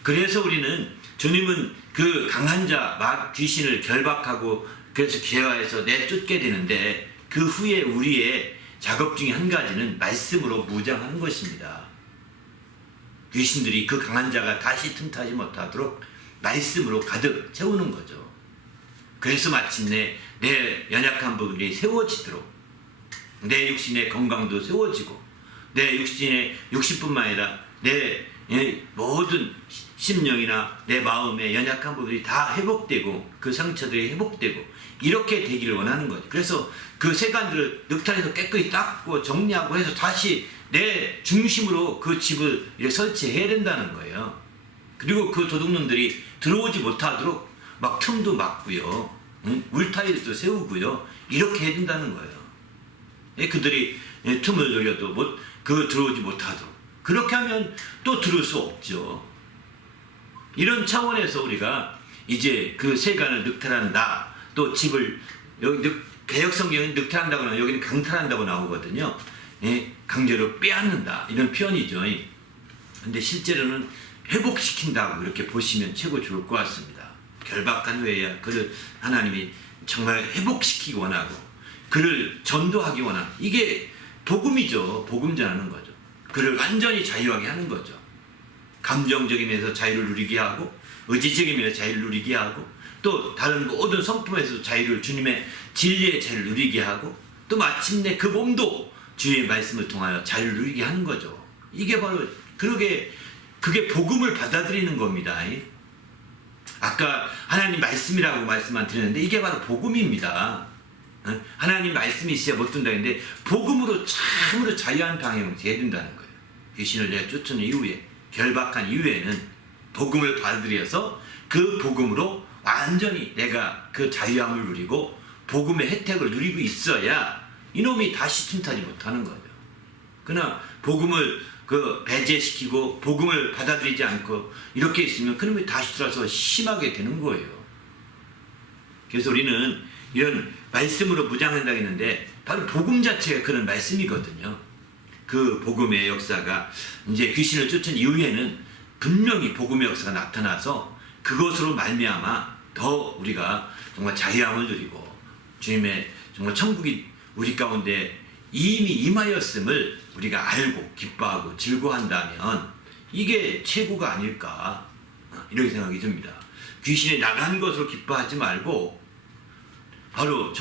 그래서 우리는 주님은 그 강한 자, 귀신을 결박하고 그래서 기회화해서 내쫓게 되는데 그 후에 우리의 작업 중에 한 가지는 말씀으로 무장하는 것입니다. 귀신들이 그 강한 자가 다시 틈타지 못하도록 말씀으로 가득 채우는 거죠. 그래서 마침내 내 연약한 부분이 세워지도록 내 육신의 건강도 세워지고 내 육신의 육신뿐만 아니라 내 모든 심령이나 내 마음의 연약한 부분이 다 회복되고 그 상처들이 회복되고 이렇게 되기를 원하는 거죠. 그래서 그 세간들을 늑탈해서 깨끗이 닦고 정리하고 해서 다시 내 중심으로 그 집을 이렇게 설치해야 된다는 거예요. 그리고 그 도둑놈들이 들어오지 못하도록 막 틈도 막고요. 울타리도 세우고요. 이렇게 해야 된다는 거예요. 그들이 틈을 노려도 들어오지 못하도록. 그렇게 하면 또 들을 수 없죠. 이런 차원에서 우리가 이제 그 세간을 늑탈한다. 또 집을, 여기 개혁성경은 늑탈한다고 나오고 여기는 강탈한다고 나오거든요. 강제로 빼앗는다. 이런 표현이죠. 근데 실제로는 회복시킨다고 이렇게 보시면 최고 좋을 것 같습니다. 결박한 후에야 그를 하나님이 정말 회복시키기 원하고 그를 전도하기 원하는 이게 복음이죠. 복음 전하는 거죠. 그를 완전히 자유하게 하는 거죠. 감정적인 면에서 자유를 누리게 하고 의지적인 면에서 자유를 누리게 하고 또 다른 모든 성품에서 자유를 주님의 진리의 자유를 누리게 하고 또 마침내 그 몸도 주의 말씀을 통하여 자유를 누리게 하는 거죠. 이게 바로 그게 복음을 받아들이는 겁니다. 아까 하나님 말씀이라고 말씀만 드렸는데 이게 바로 복음입니다. 하나님 말씀이 있어야 못 된다 했는데 복음으로 참으로 자유한 방향으로 해야 된다는 거예요. 귀신을 내가 쫓은 이후에 결박한 이후에는 복음을 받아들여서 그 복음으로 완전히 내가 그 자유함을 누리고 복음의 혜택을 누리고 있어야 이놈이 다시 틈타지 못하는 거죠. 그러나 복음을 배제시키고 복음을 받아들이지 않고 이렇게 있으면 그놈이 다시 들어서 심하게 되는 거예요. 그래서 우리는 이런 말씀으로 무장한다 했는데 바로 복음 자체가 그런 말씀이거든요. 그 복음의 역사가 이제 귀신을 쫓은 이후에는 분명히 복음의 역사가 나타나서 그것으로 말미암아 더 우리가 정말 자유함을 누리고 주님의 정말 천국이 우리 가운데 이미 임하였음을 우리가 알고 기뻐하고 즐거워한다면 이게 최고가 아닐까 이렇게 생각이 듭니다. 귀신이 나간 것으로 기뻐하지 말고 바로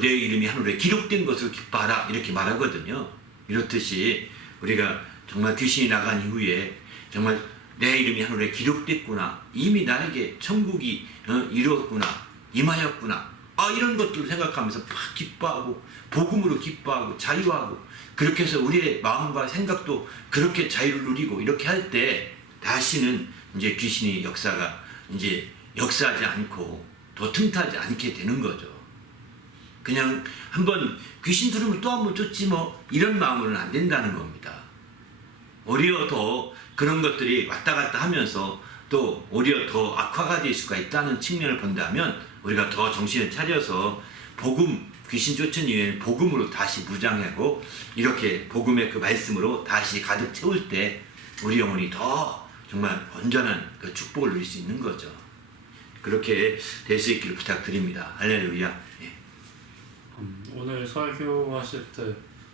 내 이름이 하늘에 기록된 것으로 기뻐하라 이렇게 말하거든요. 이렇듯이 우리가 정말 귀신이 나간 이후에 정말 내 이름이 하늘에 기록됐구나, 이미 나에게 천국이 이루었구나, 임하였구나, 이런 것들을 생각하면서 막 기뻐하고 복음으로 기뻐하고 자유하고 그렇게 해서 우리의 마음과 생각도 그렇게 자유를 누리고 이렇게 할 때 다시는 이제 귀신이 역사가 이제 역사하지 않고 더 틈타지 않게 되는 거죠. 그냥 한번 귀신 들으면 또 한번 쫓지 뭐 이런 마음으로는 안 된다는 겁니다. 오히려 더 그런 것들이 왔다 갔다 하면서 또 오히려 더 악화가 될 수가 있다는 측면을 본다면 우리가 더 정신을 차려서 복음, 귀신 쫓은 이후에는 복음으로 다시 무장하고 이렇게 복음의 그 말씀으로 다시 가득 채울 때 우리 영혼이 더 정말 온전한 그 축복을 누릴 수 있는 거죠. 그렇게 될 수 있기를 부탁드립니다. 할렐루야. 예. 오늘 설교하실 때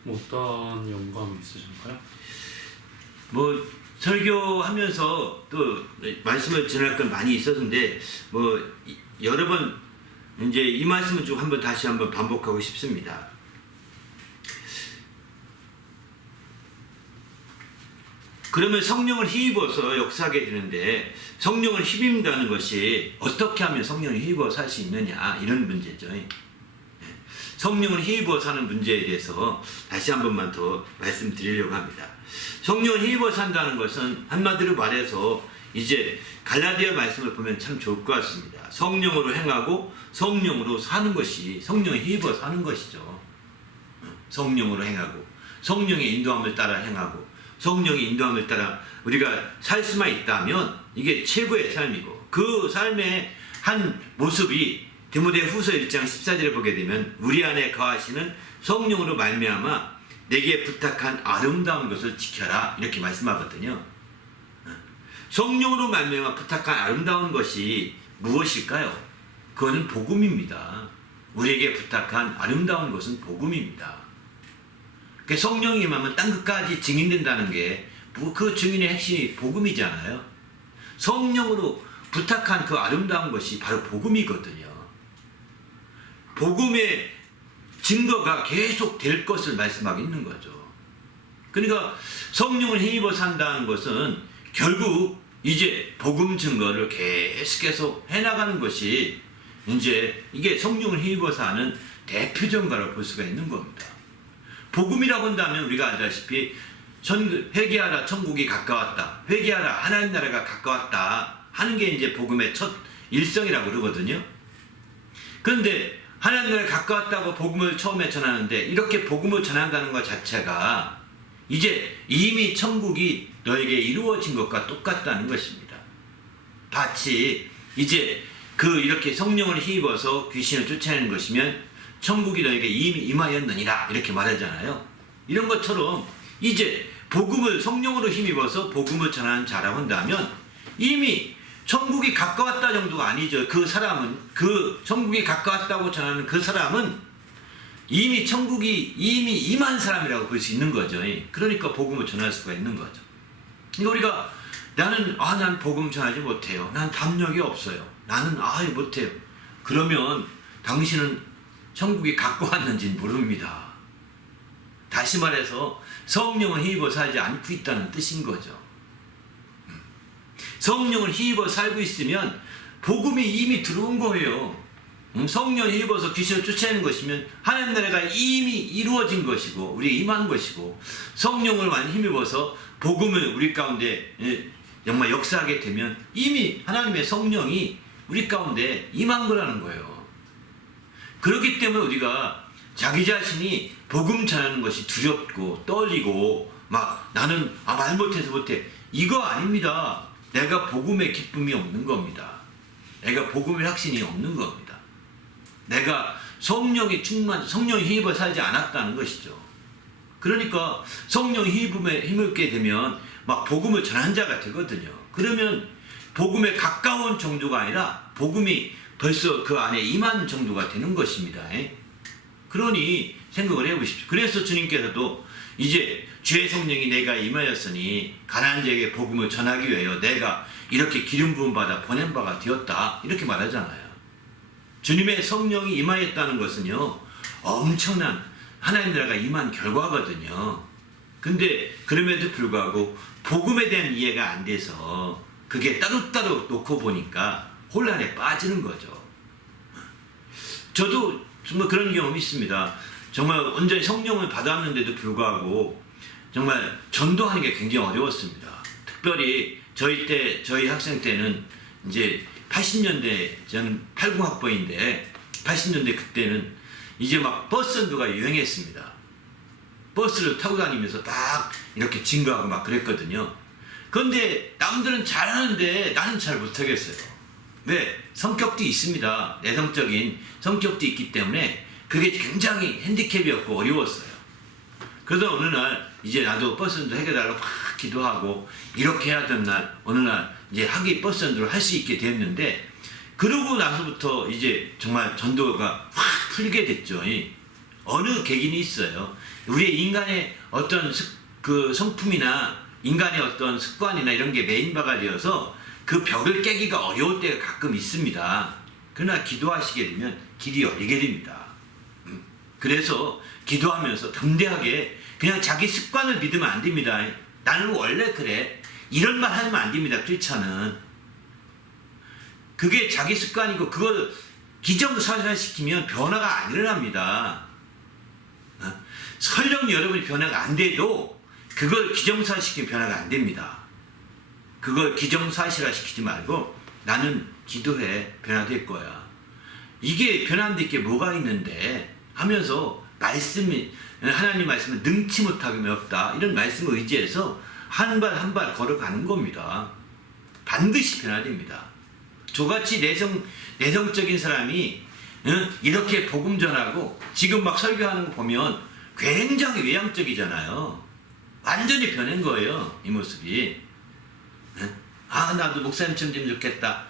어떤 영감이 있으신가요? 뭐 설교하면서 또 말씀을 전할 건 많이 있었는데 뭐 여러 번 이제 이 말씀을 좀 한번 다시 한번 반복하고 싶습니다. 그러면 성령을 힘입어서 역사하게 되는데 성령을 힘입는다는 것이 어떻게 하면 성령을 힘입어서 할 수 있느냐 이런 문제죠. 성령을 힘입어서 하는 문제에 대해서 다시 한 번만 더 말씀드리려고 합니다. 성령을 힘입어서 한다는 것은 한마디로 말해서 이제 갈라디아 말씀을 보면 참 좋을 것 같습니다. 성령으로 행하고 성령으로 사는 것이 성령에 힘입어서 하는 것이죠. 성령으로 행하고 성령의 인도함을 따라 행하고 성령의 인도함을 따라 우리가 살 수만 있다면 이게 최고의 삶이고 그 삶의 한 모습이 디모데후서 1장 14절에 보게 되면 우리 안에 거하시는 성령으로 말미암아 내게 부탁한 아름다운 것을 지켜라 이렇게 말씀하거든요. 성령으로 말미암아 부탁한 아름다운 것이 무엇일까요? 그거는 복음입니다. 우리에게 부탁한 아름다운 것은 복음입니다. 성령이 임하면 땅끝까지 증인된다는 게 그 증인의 핵심이 복음이잖아요. 성령으로 부탁한 그 아름다운 것이 바로 복음이거든요. 복음의 증거가 계속 될 것을 말씀하고 있는 거죠. 그러니까 성령을 힘입어 산다는 것은 결국 이제 복음 증거를 계속해서 해나가는 것이 이제 이게 성령을 힘입어서 하는 대표적인가로 볼 수가 있는 겁니다. 복음이라고 한다면 우리가 알다시피 회개하라 천국이 가까웠다, 회개하라 하나님 나라가 가까웠다 하는 게 이제 복음의 첫 일성이라고 그러거든요. 그런데 하나님 나라가 가까웠다고 복음을 처음에 전하는데 이렇게 복음을 전한다는 것 자체가 이제 이미 천국이 너에게 이루어진 것과 똑같다는 것입니다. 마치 이제 이렇게 성령을 힘입어서 귀신을 쫓아내는 것이면 천국이 너에게 이미 임하였느니라 이렇게 말하잖아요. 이런 것처럼 이제 복음을 성령으로 힘입어서 복음을 전하는 자라고 한다면 이미 천국이 가까웠다 정도가 아니죠. 그 사람은 그 천국이 가까웠다고 전하는 그 사람은 이미 천국이 이미 임한 사람이라고 볼 수 있는 거죠. 그러니까 복음을 전할 수가 있는 거죠. 그러니까 우리가 난 복음 전하지 못해요. 난 담력이 없어요. 나는 못해요. 그러면 당신은 천국이 가까웠는지 모릅니다. 다시 말해서 성령을 힘입어 살지 않고 있다는 뜻인 거죠. 성령을 힘입어 살고 있으면 복음이 이미 들어온 거예요. 성령을 힘입어서 귀신을 쫓아내는 것이면 하나님 나라가 이미 이루어진 것이고 우리 임한 것이고 성령을 많이 힘입어서 복음을 우리 가운데 정말 역사하게 되면 이미 하나님의 성령이 우리 가운데 임한 거라는 거예요. 그렇기 때문에 우리가 자기 자신이 복음 전하는 것이 두렵고 떨리고 막 나는 말 못해서 못해 이거 아닙니다. 내가 복음의 기쁨이 없는 겁니다. 내가 복음의 확신이 없는 겁니다. 내가 성령의 힘입어 살지 않았다는 것이죠. 그러니까 성령 힘입게 되면 막 복음을 전한 자가 되거든요. 그러면 복음에 가까운 정도가 아니라 복음이 벌써 그 안에 임한 정도가 되는 것입니다. 그러니 생각을 해보십시오. 그래서 주님께서도 이제 주의 성령이 내가 임하였으니 가난한 자에게 복음을 전하기 위하여 내가 이렇게 기름 부음 받아 보낸 바가 되었다, 이렇게 말하잖아요. 주님의 성령이 임하였다는 것은요, 엄청난 하나님 나라가 임한 결과거든요. 근데 그럼에도 불구하고 복음에 대한 이해가 안 돼서 그게 따로따로 놓고 보니까 혼란에 빠지는 거죠. 저도 정말 그런 경험이 있습니다. 정말 온전히 성령을 받았는데도 불구하고 정말 전도하는 게 굉장히 어려웠습니다. 특별히 저희 학생 때는 이제 80년대, 저는 80학번인데 80년대 그때는 이제 막 버스 선교가 유행했습니다. 버스를 타고 다니면서 딱 이렇게 증거하고 막 그랬거든요. 그런데 남들은 잘하는데 나는 잘 못하겠어요. 왜? 성격도 있습니다. 내성적인 성격도 있기 때문에 그게 굉장히 핸디캡이었고 어려웠어요. 그래서 어느 날 이제 나도 버스 선도 해결하려고 막 기도하고 이렇게 해야 되는 날, 어느 날 이제 버스 선도를 할 수 있게 됐는데, 그러고 나서부터 이제 정말 전도가 확 풀리게 됐죠. 어느 계기는 있어요. 우리의 인간의 어떤 그 성품이나 인간의 어떤 습관이나 이런 게 메인바가 되어서 그 벽을 깨기가 어려울 때가 가끔 있습니다. 그러나 기도하시게 되면 길이 열리게 됩니다. 그래서 기도하면서 담대하게 그냥 자기 습관을 믿으면 안 됩니다. 나는 원래 그래, 이런 말 하면 안 됩니다. 크리스찬은 그게 자기 습관이고 그걸 기정사실화시키면 변화가 안 일어납니다. 설령 여러분이 변화가 안 돼도 그걸 기정사실화시키면 변화가 안 됩니다. 그걸 기정사실화시키지 말고 나는 기도해, 변화될 거야. 이게 변화될 게 뭐가 있는데 하면서 하나님 말씀을 능치 못하기 없다, 이런 말씀을 의지해서 한 발 한 발 걸어가는 겁니다. 반드시 변화됩니다. 저같이 내성적인 사람이 이렇게 복음 전하고 지금 막 설교하는 거 보면 굉장히 외향적이잖아요. 완전히 변한 거예요, 이 모습이. 나도 목사님처럼 되면 좋겠다.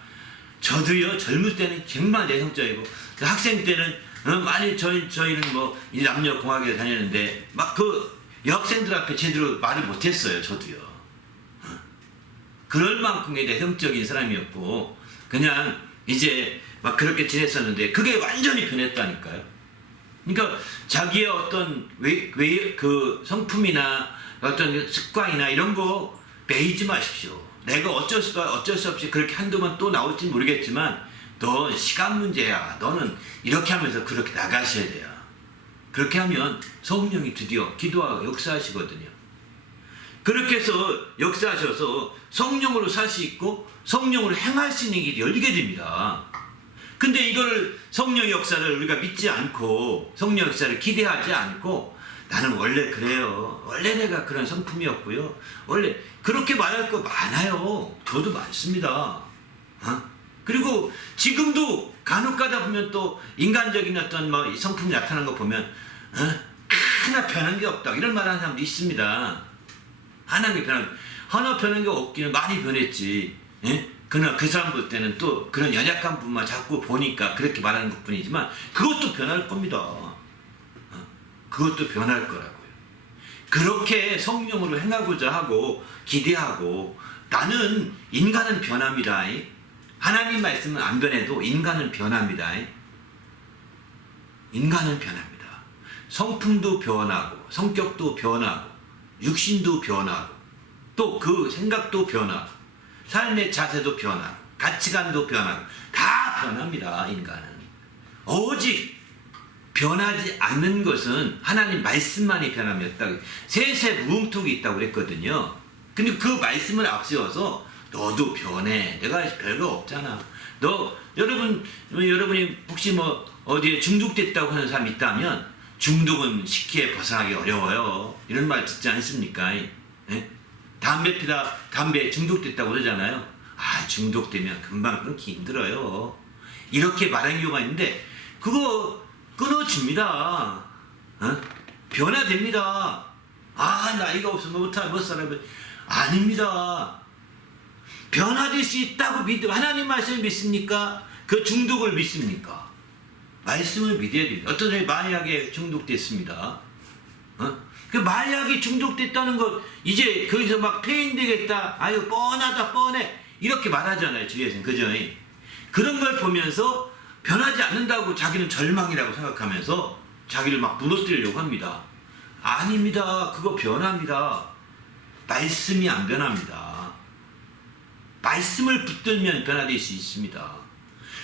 저도요, 젊을 때는 정말 내성적이고 학생 때는 많이 저희는 뭐 남녀공학에 다녔는데 막 그 여학생들 앞에 제대로 말을 못했어요. 저도요. 그럴 만큼의 내성적인 사람이었고 그냥 이제 막 그렇게 지냈었는데 그게 완전히 변했다니까요. 그러니까 자기의 어떤 그 성품이나 어떤 습관이나 이런 거 매이지 마십시오. 내가 어쩔 수 없이 그렇게 한두 번 또 나올지 모르겠지만 넌 시간 문제야. 너는 이렇게 하면서 그렇게 나가셔야 돼요. 그렇게 하면 성령이 드디어 기도하고 역사하시거든요. 그렇게 해서 역사하셔서 성령으로 살 수 있고 성령으로 행할 수 있는 길이 열리게 됩니다. 근데 이거를 성령의 역사를 우리가 믿지 않고 성령 역사를 기대하지 않고 나는 원래 그래요. 원래 내가 그런 성품이었고요. 원래 그렇게 말할 거 많아요. 저도 많습니다. 그리고 지금도 간혹 가다 보면 또 인간적인 어떤 뭐 성품이 나타나는 거 보면 하나 변한 게 없다, 이런 말 하는 사람도 있습니다. 하나 변한 게 없기는 많이 변했지. 그러나 그 사람 볼 때는 또 그런 연약한 부분만 자꾸 보니까 그렇게 말하는 것 뿐이지만 그것도 변할 겁니다. 그것도 변할 거라고요. 그렇게 성령으로 행하고자 하고 기대하고, 나는 인간은 변합니다. 하나님 말씀은 안 변해도 인간은 변합니다. 인간은 변합니다. 성품도 변하고 성격도 변하고 육신도 변하고 또 그 생각도 변하고 삶의 자세도 변하고 가치관도 변하고 다 변합니다. 인간은. 오직 변하지 않는 것은 하나님 말씀만이 변함이었다. 세세 무응통이 있다고 그랬거든요. 근데 그 말씀을 앞세워서 너도 변해. 내가 별거 없잖아. 여러분이 혹시 뭐 어디에 중독됐다고 하는 사람이 있다면 중독은 쉽게 벗어나기 어려워요. 이런 말 듣지 않습니까? 담배 중독됐다고 그러잖아요. 중독되면 금방 끊기 힘들어요. 이렇게 말하는 경우가 있는데 그거 끊어줍니다. 변화됩니다. 나이가 없으면 못 살아. 아닙니다. 변화될 수 있다고 믿음. 하나님 말씀을 믿습니까? 그 중독을 믿습니까? 말씀을 믿어야 됩니다. 어떤 사람이 마약에 중독됐습니다. 그 마약이 중독됐다는 것, 이제 거기서 막 폐인되겠다. 아유, 뻔하다, 뻔해. 이렇게 말하잖아요, 주위에서는. 그죠? 그런 걸 보면서 변하지 않는다고 자기는 절망이라고 생각하면서 자기를 막 무너뜨리려고 합니다. 아닙니다. 그거 변합니다. 말씀이 안 변합니다. 말씀을 붙들면 변화될 수 있습니다.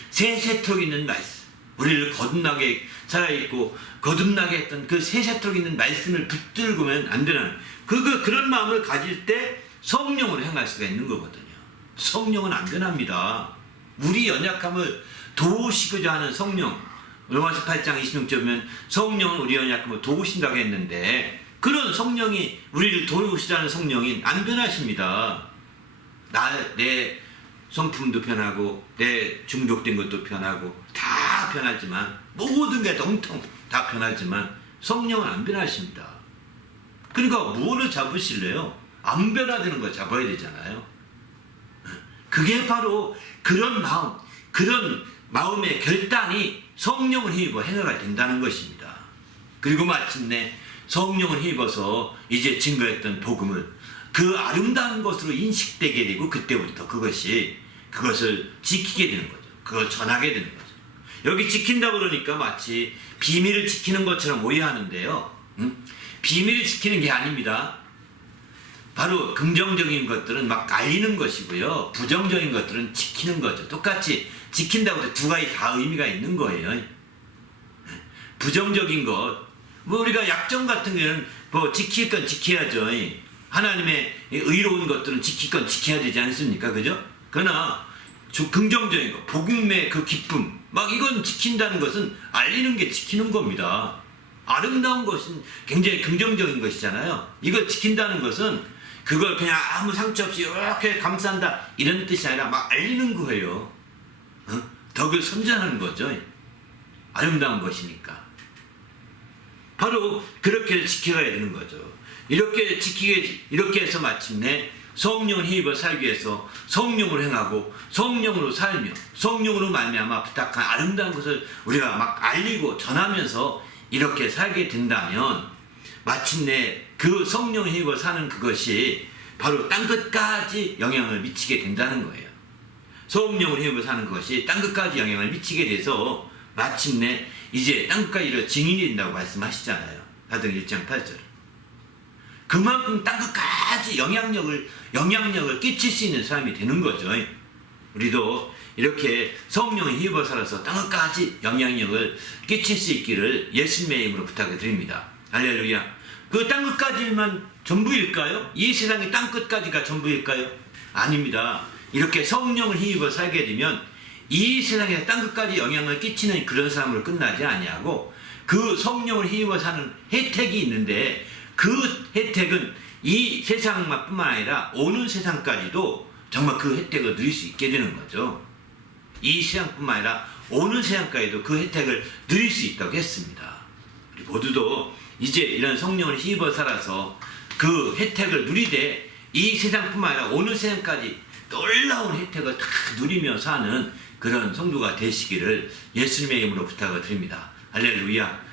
새세턱 있는 말씀, 우리를 거듭나게 살아있고 거듭나게 했던 그 새세턱 있는 말씀을 붙들고면 안 되는, 그런 마음을 가질 때 성령으로 행할 수가 있는 거거든요. 성령은 안 변합니다. 우리 연약함을 도우시고자 하는 성령, 로마서 8장 26절 보면 성령은 우리 연약함을 도우신다고 했는데, 그런 성령이, 우리를 도우시자는 성령이 안 변하십니다. 내 성품도 변하고 내 중독된 것도 변하고 다 변하지만, 모든 게 통통 다 변하지만 성령은 안 변하십니다. 그러니까 무엇을 잡으실래요? 안 변화되는 거 잡아야 되잖아요. 그게 바로 그런 마음의 결단이 성령을 힘입어 행하가 된다는 것입니다. 그리고 마침내 성령을 힘입어서 이제 증거했던 복음을 그 아름다운 것으로 인식되게 되고, 그때부터 그것을 지키게 되는 거죠. 그걸 전하게 되는 거죠. 여기 지킨다 그러니까 마치 비밀을 지키는 것처럼 오해하는데요. 비밀을 지키는 게 아닙니다. 바로 긍정적인 것들은 막 알리는 것이고요. 부정적인 것들은 지키는 거죠. 똑같이 지킨다고 해서 두 가지 다 의미가 있는 거예요. 부정적인 것, 우리가 약점 같은 경우는 지킬 건 지켜야죠. 하나님의 의로운 것들은 지킬 건 지켜야 되지 않습니까? 그죠? 그러나 긍정적인 것, 복음의 그 기쁨, 막 이건 지킨다는 것은 알리는 게 지키는 겁니다. 아름다운 것은 굉장히 긍정적인 것이잖아요. 이걸 지킨다는 것은 그걸 그냥 아무 상처 없이 이렇게 감싼다 이런 뜻이 아니라 막 알리는 거예요. 덕을 선전하는 거죠. 아름다운 것이니까. 바로 그렇게 지켜가야 되는 거죠. 이렇게 해서 마침내 성령을 힘입어 살기 위해서 성령으로 행하고 성령으로 살며 성령으로 말미암아 부탁한 아름다운 것을 우리가 막 알리고 전하면서 이렇게 살게 된다면, 마침내 그 성령을 힘입어 사는 그것이 바로 땅끝까지 영향을 미치게 된다는 거예요. 성령을 힘입어 사는 것이 땅끝까지 영향을 미치게 돼서 마침내 이제 땅끝까지 증인이 된다고 말씀하시잖아요. 사도행 1장 8절. 그만큼 땅끝까지 영향력을 끼칠 수 있는 사람이 되는 거죠. 우리도 이렇게 성령을 힘입어 살아서 땅끝까지 영향력을 끼칠 수 있기를 예수님의 이름으로 부탁을 드립니다. 할렐루야. 그 땅끝까지만 전부일까요? 이 세상의 땅끝까지가 전부일까요? 아닙니다. 이렇게 성령을 힘입어 살게 되면 이 세상의 땅끝까지 영향을 끼치는 그런 사람으로 끝나지 아니하고, 그 성령을 힘입어 사는 혜택이 있는데, 그 혜택은 이 세상뿐만 아니라 오는 세상까지도 정말 그 혜택을 누릴 수 있게 되는 거죠. 이 세상뿐만 아니라 오는 세상까지도 그 혜택을 누릴 수 있다고 했습니다. 우리 모두도 이제 이런 성령을 힘입어 살아서 그 혜택을 누리되 이 세상뿐만 아니라 오는 세상까지 놀라운 혜택을 다 누리며 사는 그런 성도가 되시기를 예수님의 이름으로 부탁을 드립니다. 할렐루야.